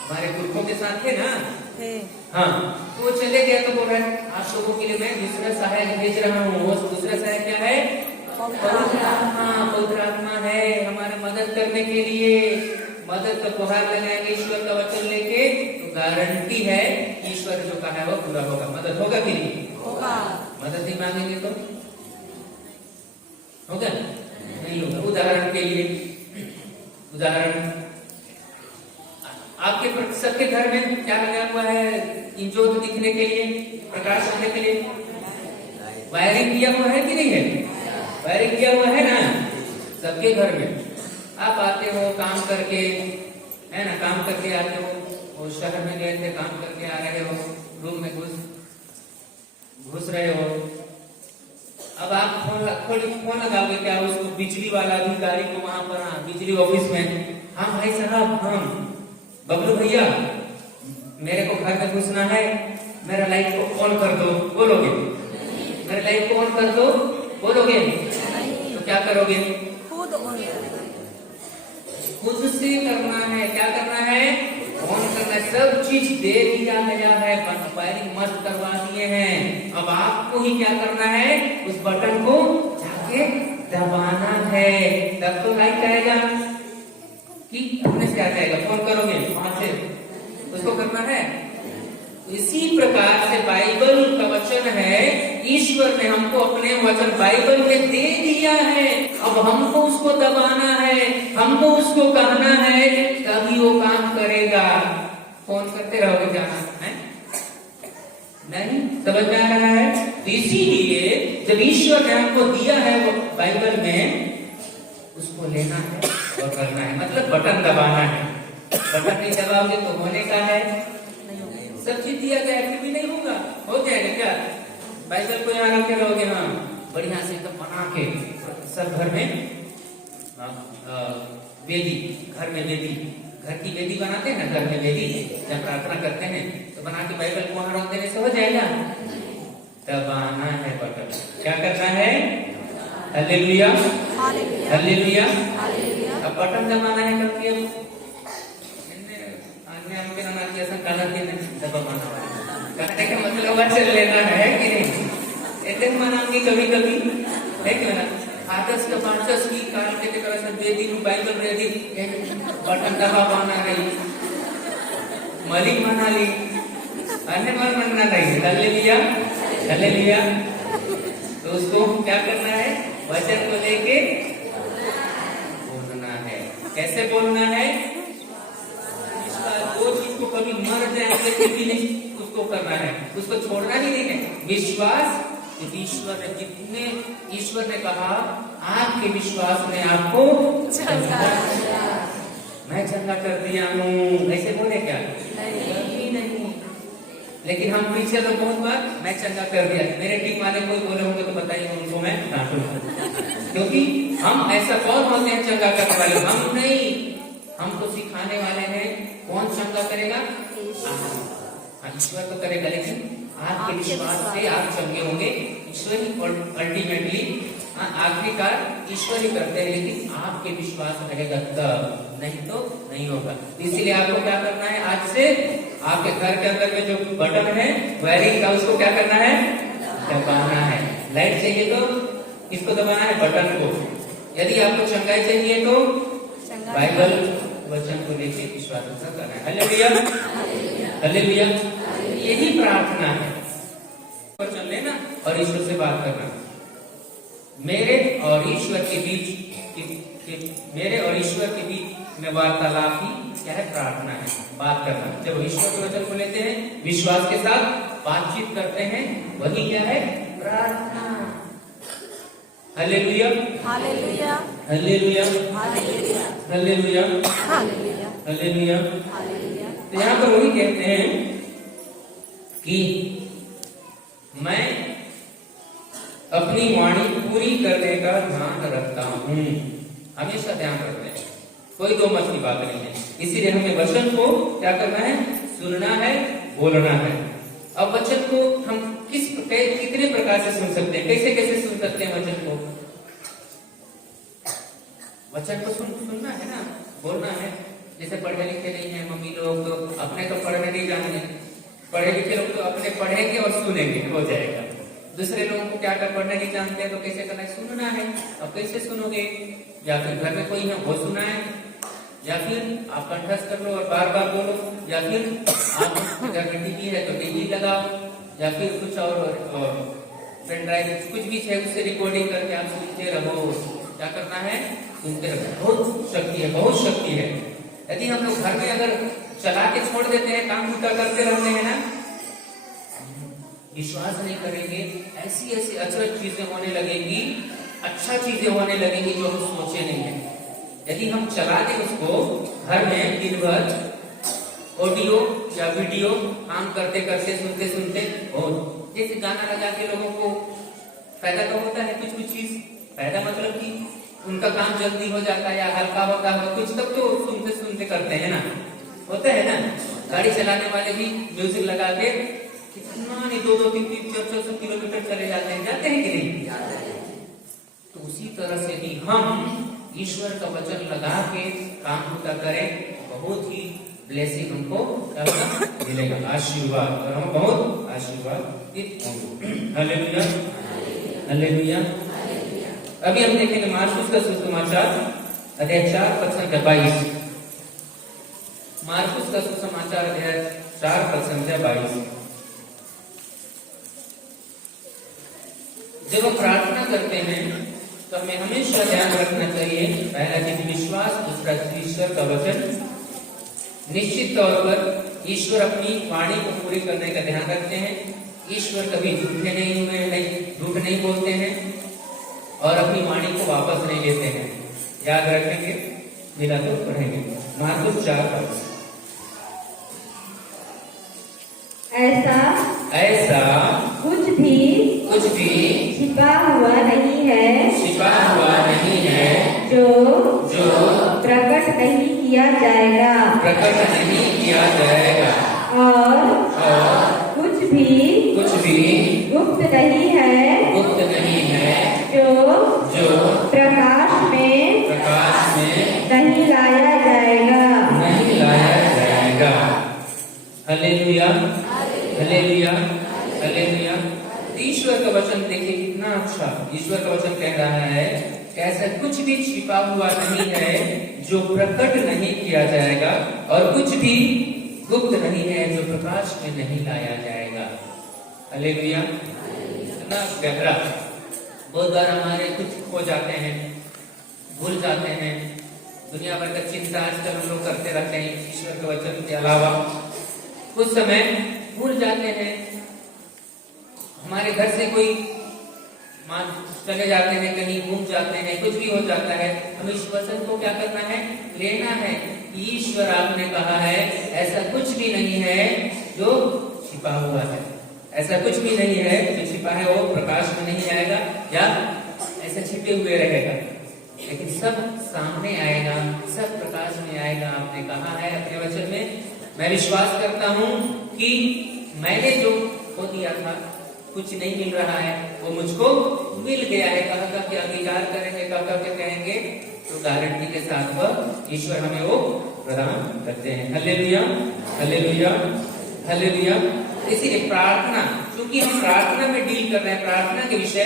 हमारे पुरखों के साथ थे ना, हाँ, तो वो चले गया तो बोल रहा है आप लोगों के लिए मैं दूसरा सहायक भेज रहा हूँ। वो दूसरा सहायक क्या है, पवित्र आत्मा है, हमारे मदद करने के लिए। मदद का गुहार लगाएंगे ईश्वर का वचन लेके, तो गारंटी है ईश्वर जो कहा है वो पूरा होगा। मदद होगा कि नहीं होगा? मदद नहीं मांगेंगे तो होगा नहीं होगा। उदाहरण के लिए, उदाहरण आपके सबके घर में क्या लगा हुआ है, इंजोत दिखने के लिए, प्रकाश होने के लिए वायरिंग किया हुआ है कि नहीं है? वायरिंग किया हुआ है ना सबके घर में। आप आते हो काम करके, है ना, काम करके आते हो, वो शहर में गए थे, काम करके आ रहे हो, रूम में घुस रहे हो। अब आप फोन लगाओगे क्या उसको, बिजली वाला अधिकारी को वहां पर, बिजली ऑफिस में, हाँ भाई साहब, हम बबलू भैया मेरे को घर में घुसना है, मेरा लाइट को ऑन कर दो, बोलोगे? मेरे लाइट को ऑन कर दो, बोलोगे? तो क्या करोगे? खुद से करना है। क्या करना है? ऑन करना है। सब चीज दे दिया गया है, वायरिंग मस्त करवा दिए हैं। अब आपको ही क्या करना है, उस बटन को जाके दबाना है, तब तो लाइट आएगा कि अपने से आ जाएगा। फोन करोगे वहां से, उसको करना है। इसी प्रकार से बाइबल का वचन है, ईश्वर ने हमको अपने वचन बाइबल में दे दिया है। अब हमको उसको दबाना है, हमको उसको कहना है, तभी वो काम करेगा। फोन करते रहोगे क्या है? नहीं समझ में आ रहा है? तो इसीलिए जब ईश्वर ने हमको दिया है वो बाइबल में, उसको लेना है और करना है। मतलब बटन दबाना है। बटन नहीं दबाओगे तो होने का है, सब चीज दिया गया है, फिर भी नहीं होगा, हो जाएगा क्या? बाइबल को यहाँ रखे रहोगे, हाँ बढ़िया से एकदम बना के सब घर में वेदी, घर में वेदी, घर की वेदी बनाते हैं ना, घर में वेदी जब प्रार्थना करते हैं तो बना के बाइबल को वहां रख देने से हो जाएगा? दबाना है बटन, क्या करना है? Hallelujah, hallelujah. अब बटन दबाना है करके कहने का मतलब वचन लेना है कि नहीं? ऐसे मनाएंगे कभी कभी, है कि ना? आदर्श का 5 की काल के तरह से दे दी बाइबल दे दी, बटन दबा बना रही, मलिक बना ली, अन्य मन बनना नहीं। Hallelujah, hallelujah. तो उसको क्या करना है? वचन को लेके बोलना है। कैसे बोलना है? वो चीज को कभी मर जाएंगे फिर भी नहीं उसको करना है, उसको छोड़ना ही नहीं है। विश्वास, ईश्वर ने जितने, ईश्वर ने कहा आपके विश्वास ने आपको चंगा किया, मैं चंगा कर दिया हूँ, ऐसे बोले क्या? नहीं। लेकिन हम पीछे तो बहुत बार मैं चंगा कर दिया, मेरे टीम वाले कोई बोले होंगे तो बताइए उनको मैं डांटूंगा, क्योंकि हम ऐसा कौन होते हैं चंगा करने वाले? हम नहीं, हमको सिखाने वाले हैं। कौन चंगा करेगा? ईश्वर तो करेगा, लेकिन आपके विश्वास से आप चंगे होंगे। ईश्वर ही अल्टीमेटली, आखिरकार ईश्वर ही करते हैं, लेकिन आपके विश्वास रहेगा तब, नहीं तो नहीं होगा। इसलिए आपको क्या करना है? आज से आपके घर के अंदर में जो बटन है वायरिंग का, उसको क्या करना है? दबाना है। लाइट चाहिए तो किसको दबाना है? बटन को। यदि आपको चंगाई चाहिए तो बाइबल वचन को लेकर विश्वास करना है। Hallelujah, hallelujah. यही प्रार्थना है, वचन लेना और ईश्वर से बात करना। मेरे और ईश्वर के बीच में वार्तालाप ही क्या है? प्रार्थना है, बात करना। जब ईश्वर के वचन को लेते हैं, विश्वास के साथ बातचीत करते हैं, वही क्या है? प्रार्थना। Hallelujah, hallelujah, hallelujah, hallelujah, hallelujah. तो यहाँ पर वही कहते हैं कि मैं अपनी वाणी पूरी करने का ध्यान रखता हूँ। हमेशा ध्यान रखते हैं, कोई दो मत की बात नहीं है। इसीलिए हमें वचन को क्या करना है? सुनना है, बोलना है। अब वचन को हम कितने प्रकार से सुन सकते हैं? कैसे कैसे सुन सकते हैं वचन को? वचन को सुनना है ना, बोलना है। जैसे पढ़े लिखे नहीं है मम्मी लोग, तो अपने तो पढ़ने नहीं जाएंगे, पढ़े लिखे लोग तो अपने पढ़ेंगे और सुनेंगे, हो जाएगा। दूसरे लोगों को क्या कर पढ़ने नहीं जानते हैं तो कैसे करना है? सुनना है। अब कैसे सुनोगे? या फिर घर में कोई है वो सुनाए, या फिर आप कंठस्थ कर लो और बार बार बोलो, या फिर आप घर में टीवी है तो टीवी लगाओ, या फिर कुछ और पेन ड्राइव कुछ भी है उससे रिकॉर्डिंग करके आप सुनते रहो। क्या करना है? सुनते रहो। बहुत शक्ति है, बहुत शक्ति है। यदि हम लोग घर में अगर चला के छोड़ देते हैं, काम उल्टा करते रहते हैं ना, विश्वास नहीं करेंगे, ऐसी ऐसी अचरज चीजें होने लगेंगी, अच्छा चीजें होने लगेंगी जो हम सोचे नहीं है। यदि हम चला दें उसको घर में दिन भर, ऑडियो या वीडियो काम करते करते सुनते सुनते, और जैसे गाना लगा के लोगों को फायदा तो होता है, कुछ कुछ चीज फायदा मतलब कि उनका काम जल्दी हो जाता है या हल्का होता है, कुछ तक तो सुनते सुनते करते हैं ना, होता है ना। गाड़ी चलाने वाले भी म्यूजिक लगा के कितना नहीं 2-2, 3-3, 400 किलोमीटर चले जाते हैं कि नहीं? तो उसी तरह से भी हम ईश्वर का वचन लगा के काम पूरा करें, बहुत ही ब्लेसिंग हमको मिलेगा, आशीर्वाद, और हम बहुत आशीर्वाद। Hallelujah, hallelujah. अभी हम देखेंगे मार्कुस का सुसमाचार अध्याय 4 पद संख्या 22। मार्कुस का सुसमाचार अध्याय 4 पद संख्या 22। जब हम प्रार्थना करते हैं तो हमें हमेशा ध्यान रखना चाहिए, पहला चीज विश्वास, दूसरा ईश्वर का वचन। निश्चित तौर पर ईश्वर अपनी वाणी को पूरी करने का ध्यान रखते हैं। ईश्वर कभी झूठे नहीं हुए, झूठ नहीं बोलते हैं और अपनी वाणी को वापस नहीं लेते हैं। याद रखेंगे, मिला तो पढ़ेंगे। मार्कुस 4 पद। ऐसा ऐसा कुछ भी छिपा हुआ नहीं है जो प्रकट नहीं किया जाएगा और कुछ भी गुप्त नहीं है जो प्रकाश में नहीं लाया जाएगा। Hallelujah, hallelujah, hallelujah. ईश्वर का वचन देखिए कितना अच्छा। ईश्वर का वचन कह रहा है कि ऐसा कुछ भी छिपा हुआ नहीं है जो प्रकट नहीं किया जाएगा और कुछ भी गुप्त नहीं है जो प्रकाश में नहीं लाया जाएगा। हालेलुया। इतना गहरा। बहुत बार हमारे कुछ खो जाते हैं, भूल जाते हैं। दुनिया भर का चिंता आजकल हम लोग करते रहते हैं ईश्वर के वचन के अलावा। कुछ समय भूल जाते हैं। हमारे घर से कोई मान चले जाते हैं, कहीं घूम जाते हैं, कुछ भी हो जाता है। हम इस वचन को क्या करना है? लेना है। ईश्वर आपने कहा है ऐसा कुछ भी नहीं है जो छिपा हुआ है। ऐसा कुछ भी नहीं है जो छिपा है वो प्रकाश में नहीं आएगा या ऐसा छिपे हुए रहेगा, लेकिन सब सामने आएगा, सब प्रकाश में आएगा। आपने कहा है अपने वचन में, मैं विश्वास करता हूँ कि मैंने जो खो दिया था, कुछ नहीं मिल रहा है, वो मुझको मिल गया है। कहा कि अंगीकार करेंगे, कहा के कहेंगे तो गारंटी के साथ वह ईश्वर हमें वो प्रदान करते हैं। Hallelujah, hallelujah, hallelujah. इसीलिए प्रार्थना, क्योंकि हम प्रार्थना में डील कर रहे हैं, प्रार्थना के विषय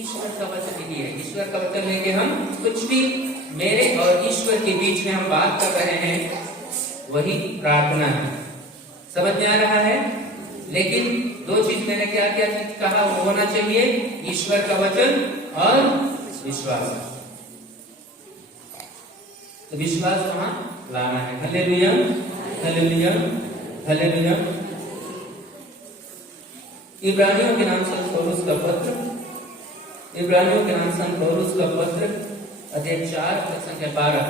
ईश्वर का वचन ही है। ईश्वर का वचन लेके हम कुछ भी मेरे और ईश्वर के बीच में हम बात कर रहे हैं, वही प्रार्थना है। समझ में आ रहा है? लेकिन दो चीज मैंने क्या क्या चीज कहा, वो होना चाहिए ईश्वर का वचन और विश्वास। तो विश्वास वहां लाना है। Hallelujah, hallelujah, hallelujah. इब्रानियों के नाम संत पौलुस का पत्र, इब्रानियों के नाम संत पौलुस का पत्र अध्याय 4 पद संख्या 12।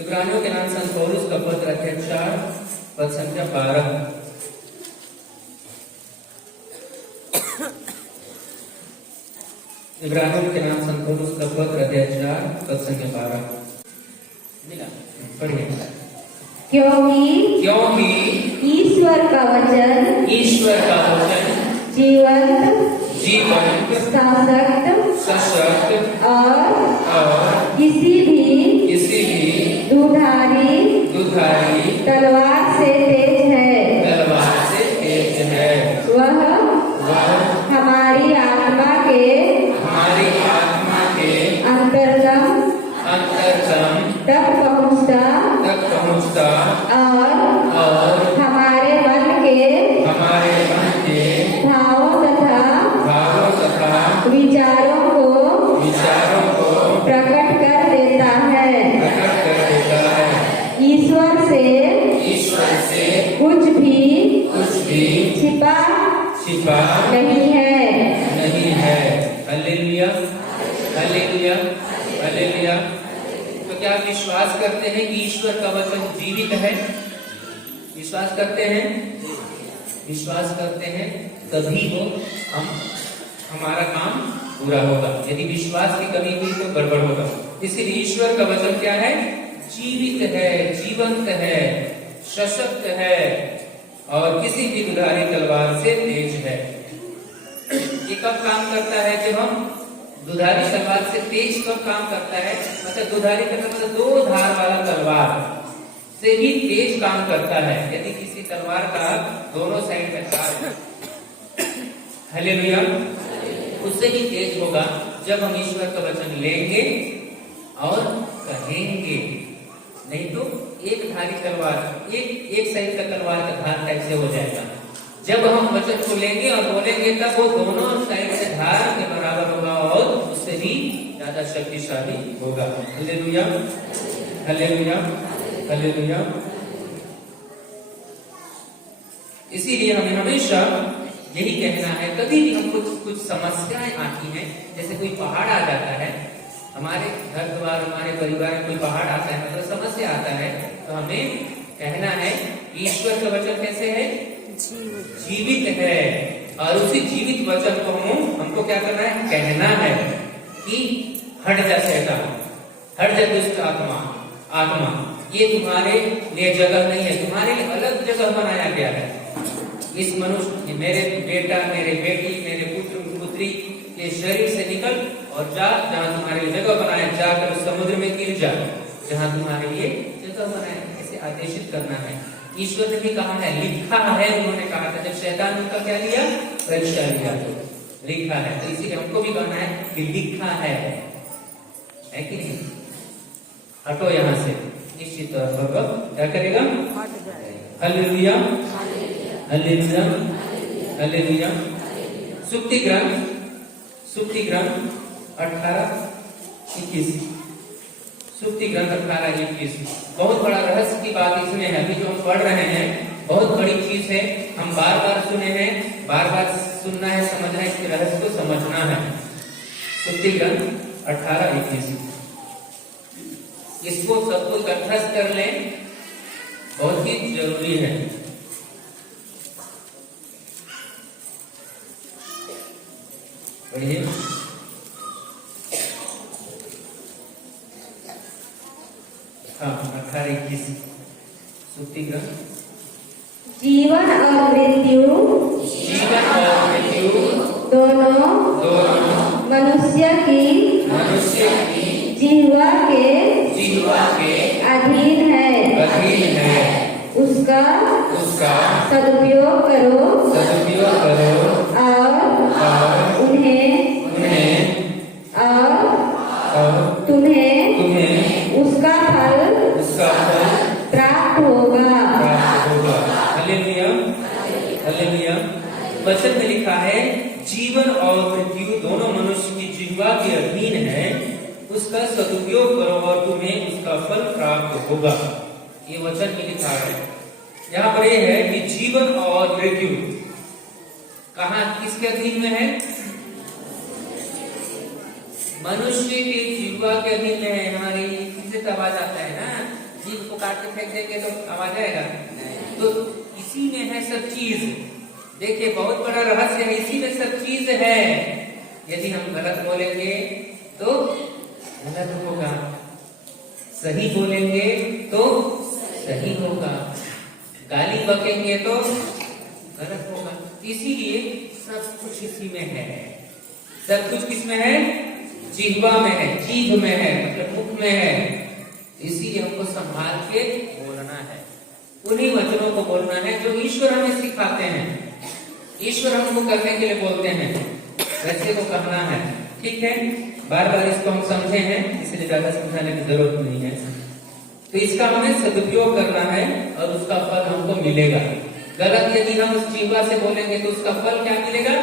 इब्रानियों के नाम संत पौलुस का पत्र अध्याय 4 पद संख्या 12। इब्रानियों के नाम संत पौलुस का पत्र अध्याय 4 पद संख्या 12। मिला? पढ़िए। क्योंकि ईश्वर का वचन जीवंत, सशक्त और किसी भी दुधारी तलवार से तेज है। वह हमारी आत्मा के अंतरतम तक पहुँचता और हमारे मन के भावों तथा विचारों को प्रकट कर देता है। ईश्वर से कुछ भी छिपा नहीं है। Hallelujah, hallelujah, hallelujah. तो क्या आप विश्वास करते हैं कि ईश्वर का वचन जीवित है? विश्वास करते हैं? विश्वास करते हैं तभी वो हमारा काम पूरा होगा। यदि विश्वास की कमी हुई तो गड़बड़ होगा। इसीलिए ईश्वर का वचन क्या है? जीवित है, जीवंत है, सशक्त है और किसी भी दुधारी तलवार से तेज है। ये कब काम करता है? जब हम दुधारी तलवार से तेज कब काम करता है? मतलब दुधारी का मतलब दो धार वाला तलवार से भी तेज काम करता है। यदि किसी तलवार का दोनों साइड में धार, हालेलुया, उससे भी तेज होगा जब हम ईश्वर का वचन लेंगे और कहेंगे। नहीं तो एक धारी तलवार, एक साइड का तलवार का धार टाइप से हो जाएगा। जब हम वचन को लेंगे और बोलेंगे तब वो दोनों साइड से धार के बराबर होगा और उससे भी ज्यादा शक्तिशाली होगा। Hallelujah, hallelujah, hallelujah. इसीलिए हमें हमेशा यही कहना है, कभी भी हम कुछ समस्याएं आती हैं, जैसे कोई पहाड़ आ जाता है हमारे घर द्वार, हमारे परिवार में कोई पहाड़ आता है, मतलब समस्या आता है, तो हमें कहना है ईश्वर का वचन कैसे है? जीवित है। और उसी जीवित वचन को हमको क्या करना है? कहना है कि हट जा शैतान, हट जा दुष्ट आत्मा, ये तुम्हारे लिए जगह नहीं है, तुम्हारे लिए अलग जगह बनाया गया है। इस मनुष्य, मेरे बेटा, मेरे बेटी, मेरे पुत्र पुत्री के शरीर से निकल और जा, जहाँ तुम्हारे लिए जगह बनाया, जाकर समुद्र में गिर जा, जहाँ तुम्हारे लिए जगह बनाया। ऐसे आदेशित करना है। ईश्वर ने भी कहा है, लिखा है। उन्होंने कहा था, जब शैतान उनका क्या लिया? परीक्षा लिया, तो लिखा है। तो इसीलिए हमको भी कहना है कि लिखा है कि नहीं? हटो यहाँ से। निश्चित तौर पर क्या करेगा? Hallelujah, hallelujah, hallelujah. सुक्ति ग्रंथ 18:21, सुक्ति ग्रंथ 18:21। बहुत बड़ा रहस्य की बात इसमें है। अभी जो हम पढ़ रहे हैं बहुत बड़ी चीज है। हम बार बार सुने हैं, बार बार सुनना है, समझना है, इसके रहस्य को समझना है। सुक्ति ग्रंथ 18:21, इसको सबको कंठस्थ कर लें, बहुत ही जरूरी है। पढ़िए। हाँ, 18:21 सुक्ति ग्रंथ। जीवन और मृत्यु दोनों मनुष्य की जिह्वा के अधीन है। उसका सदुपयोग करो और तुम्हें उसका फल प्राप्त होगा। Hallelujah, hallelujah. वचन में लिखा है, जीवन और मृत्यु दोनों मनुष्य की जिह्वा के अधीन है, उसका सदुपयोग करो और तुम्हें उसका फल प्राप्त होगा। ये वचन में लिखा है। यहाँ पर यह है कि जीवन और मृत्यु कहाँ, किसके अधीन में है? मनुष्य के जिह्वा के अधीन में है। हमारी किससे आवाज आता है ना, जीभ को काट के फेंक देंगे तो आवाज आएगा? तो इसी में है सब चीज। देखिए, बहुत बड़ा रहस्य है, इसी में सब चीज है। यदि हम गलत बोलेंगे तो गलत होगा, सही बोलेंगे तो सही होगा, गाली बकेंगे तो गलत होगा। इसीलिए सब कुछ इसी में है। सब कुछ किसमें है? जिह्वा में है, जीभ में है, मतलब मुख में है। इसीलिए हमको संभाल के बोलना है, उन्हीं वचनों को बोलना है जो ईश्वर हमें सिखाते हैं, ईश्वर हमको करने के लिए बोलते हैं, वैसे को कहना है। ठीक है, बार बार इसको हम समझे हैं, इसलिए ज्यादा समझाने की जरूरत नहीं है। तो इसका हमें सदुपयोग करना है और उसका फल हमको मिलेगा। गलत यदि हम उस जिह्वा से बोलेंगे तो उसका फल क्या मिलेगा?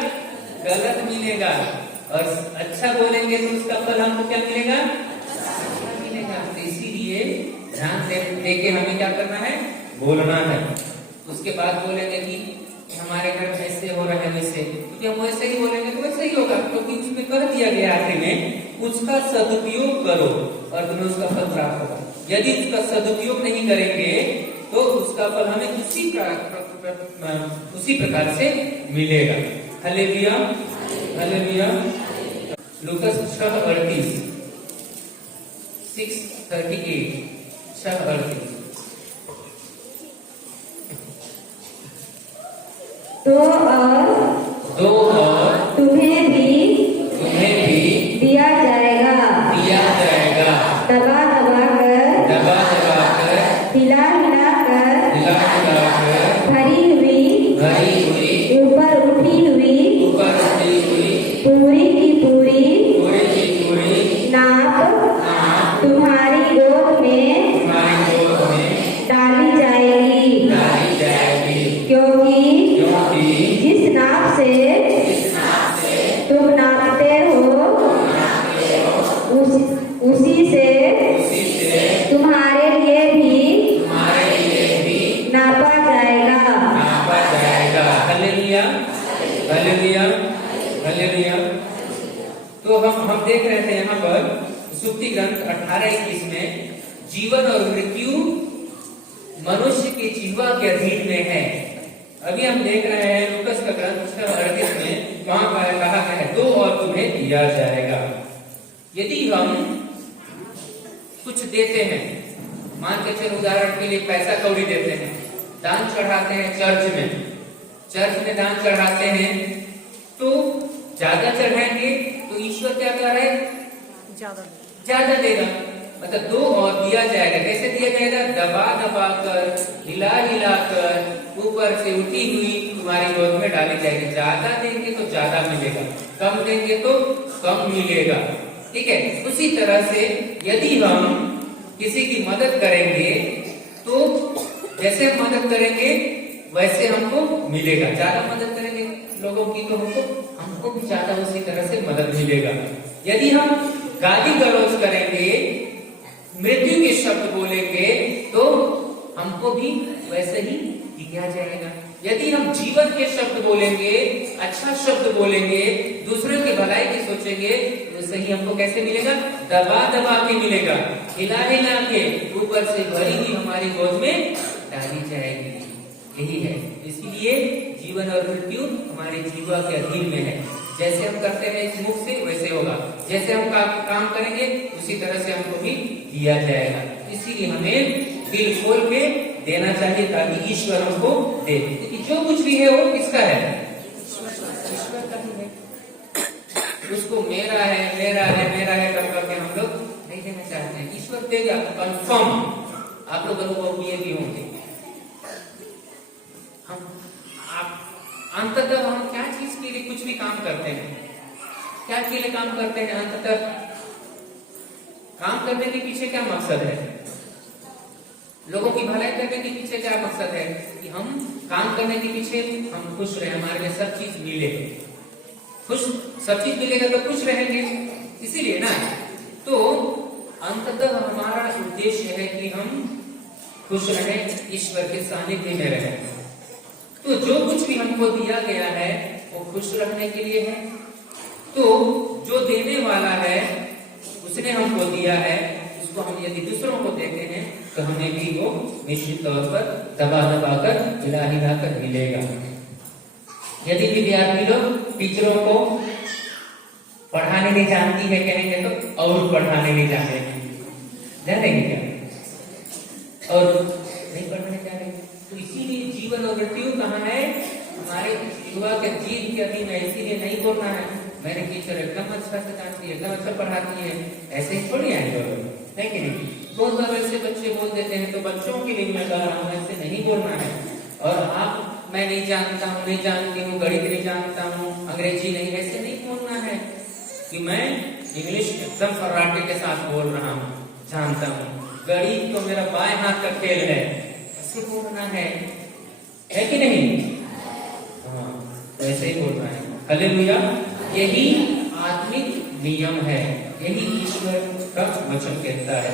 गलत मिलेगा। और अच्छा बोलेंगे तो उसका फल हमको क्या मिलेगा? मिलेगा। तो इसीलिए ध्यान देके हमें क्या करना है? बोलना है। उसके बाद बोलेंगे कि हमारे घर में ऐसे हो रहा है, वैसे, क्योंकि हम वैसे ही बोलेंगे तो वैसे ही होगा, क्योंकि उसमें कर दिया गया आखिर में, उसका सदुपयोग करो और तुम्हें उसका फल प्राप्त होगा। यदि उसका सदुपयोग नहीं करेंगे तो उसका फल हमें उसी प्रकार से मिलेगा। Hallelujah, hallelujah. लूकास 6:38, 6:38, 6:38। दो और तुम्हें भी दिया जाएगा, दबा दबा कर, हिला कर, भरी हुई, ऊपर उठी हुई, पूरी की पूरी नाप तुम्हारी गोद में डाली जाएगी। क्योंकि जिस नाप से तुम नापते हो उसी से तुम्हारे लिए भी नापा जाएगा। Hallelujah, hallelujah, hallelujah. तो हम देख रहे थे यहाँ पर सुक्ति ग्रंथ 18:21 में जीवन और मृत्यु मनुष्य की जीवा के अधीन में है। अभी हम देख रहे हैं लूकस का ग्रंथ 6:38 में वहां पर कहा गया है, दो और तुम्हें दिया जाएगा। यदि हम कुछ देते हैं, मान के चलो उदाहरण के लिए पैसा कौड़ी देते हैं, दान चढ़ाते हैं चर्च में दान चढ़ाते हैं, तो ज्यादा चढ़ाएंगे तो ईश्वर क्या कर रहा है, ज्यादा देगा। मतलब दो और दिया जाएगा। कैसे दिया जाएगा? दबा दबा कर, हिला हिला कर ऊपर से उठी हुई तुम्हारी गोद में डाली जाएगी। ज्यादा देंगे तो ज्यादा मिलेगा, कम देंगे तो कम मिलेगा। ठीक है। उसी तरह से यदि हम किसी की मदद करेंगे तो जैसे हम मदद करेंगे वैसे हमको मिलेगा। ज्यादा मदद करेंगे लोगों की तो हमको भी ज्यादा उसी तरह से मदद मिलेगा। यदि हम गाली गलौज करेंगे, मृत्यु के शब्द बोलेंगे तो हमको भी वैसे ही दिया जाएगा। यदि हम जीवन के शब्द बोलेंगे, अच्छा शब्द बोलेंगे, दूसरों की भलाई की सोचेंगे, वैसे ही हमको कैसे मिलेगा? दबा दबा के मिलेगा, हिला हिला के ऊपर से भरी हुई हमारी गोद में डाली जाएगी। यही है। इसीलिए जीवन और मृत्यु हमारे जीवा के अधीन में है। जैसे हम करते हैं इस मुख से वैसे होगा, जैसे हम काम करेंगे उसी तरह से हमको भी दिया जाएगा। इसीलिए हमें दिल खोल के देना चाहिए ताकि ईश्वर हमको दे। क्योंकि जो कुछ भी है वो किसका है? ईश्वर का ही है। उसको मेरा है मेरा है मेरा है कर करके हम लोग नहीं देना चाहते हैं। ईश्वर देगा कंफर्म। आप लोग अनुभव किए भी होंगे। अंततः हम क्या चीज के लिए कुछ भी काम करते हैं, क्या के लिए काम करते हैं? अंततः काम करने के पीछे क्या मकसद है? लोगों की भलाई करने के पीछे क्या मकसद है? कि हम काम करने के पीछे हम खुश रहे, हमारे लिए सब चीज मिले। सब चीज मिलेगा तो खुश रहेंगे, इसीलिए ना। तो अंततः हमारा उद्देश्य है कि हम खुश रहें, ईश्वर के सानिध्य में रहें। तो जो कुछ भी हमको दिया गया है वो खुश रहने के लिए है। तो जो देने वाला है उसने हमको दिया है, उसको हम यदि दूसरों को देते हैं तो हमें भी वो निश्चित तौर पर दबा दबा कर, हिला हिला कर मिलेगा। यदि विद्यार्थी लोग टीचरों को पढ़ाने नहीं जानती है कहेंगे तो और पढ़ाने नहीं जानेंगे क्या? और नहीं पढ़ाने जानेंगे। तो इसीलिए जीवन और मृत्यु कहाँ है? हमारे युवा के जीव के अधीन में। इसीलिए नहीं बोलना है मेरे टीचर एकदम अच्छा सिखाती है, एकदम अच्छा पढ़ाती है, ऐसे ही थोड़ी आएंगे है कि नहीं? बहुत बार ऐसे बच्चे बोल देते हैं, तो बच्चों के लिए मैं कह रहा हूँ ऐसे नहीं बोलना है। और आप मैं नहीं जानता हूँ, नहीं जानती हूँ, गणित नहीं जानता हूँ, अंग्रेजी नहीं, ऐसे नहीं बोलना है कि मैं इंग्लिश एकदम फर्राटे के साथ बोल रहा हूँ, जानता हूँ, गणित तो मेरा बाएं हाथ का खेल है, ऐसे बोलना है कि नहीं? हाँ, ऐसे ही बोलना है। हालेलुया। यही आत्मिक नियम है, यही ईश्वर का वचन कहता है।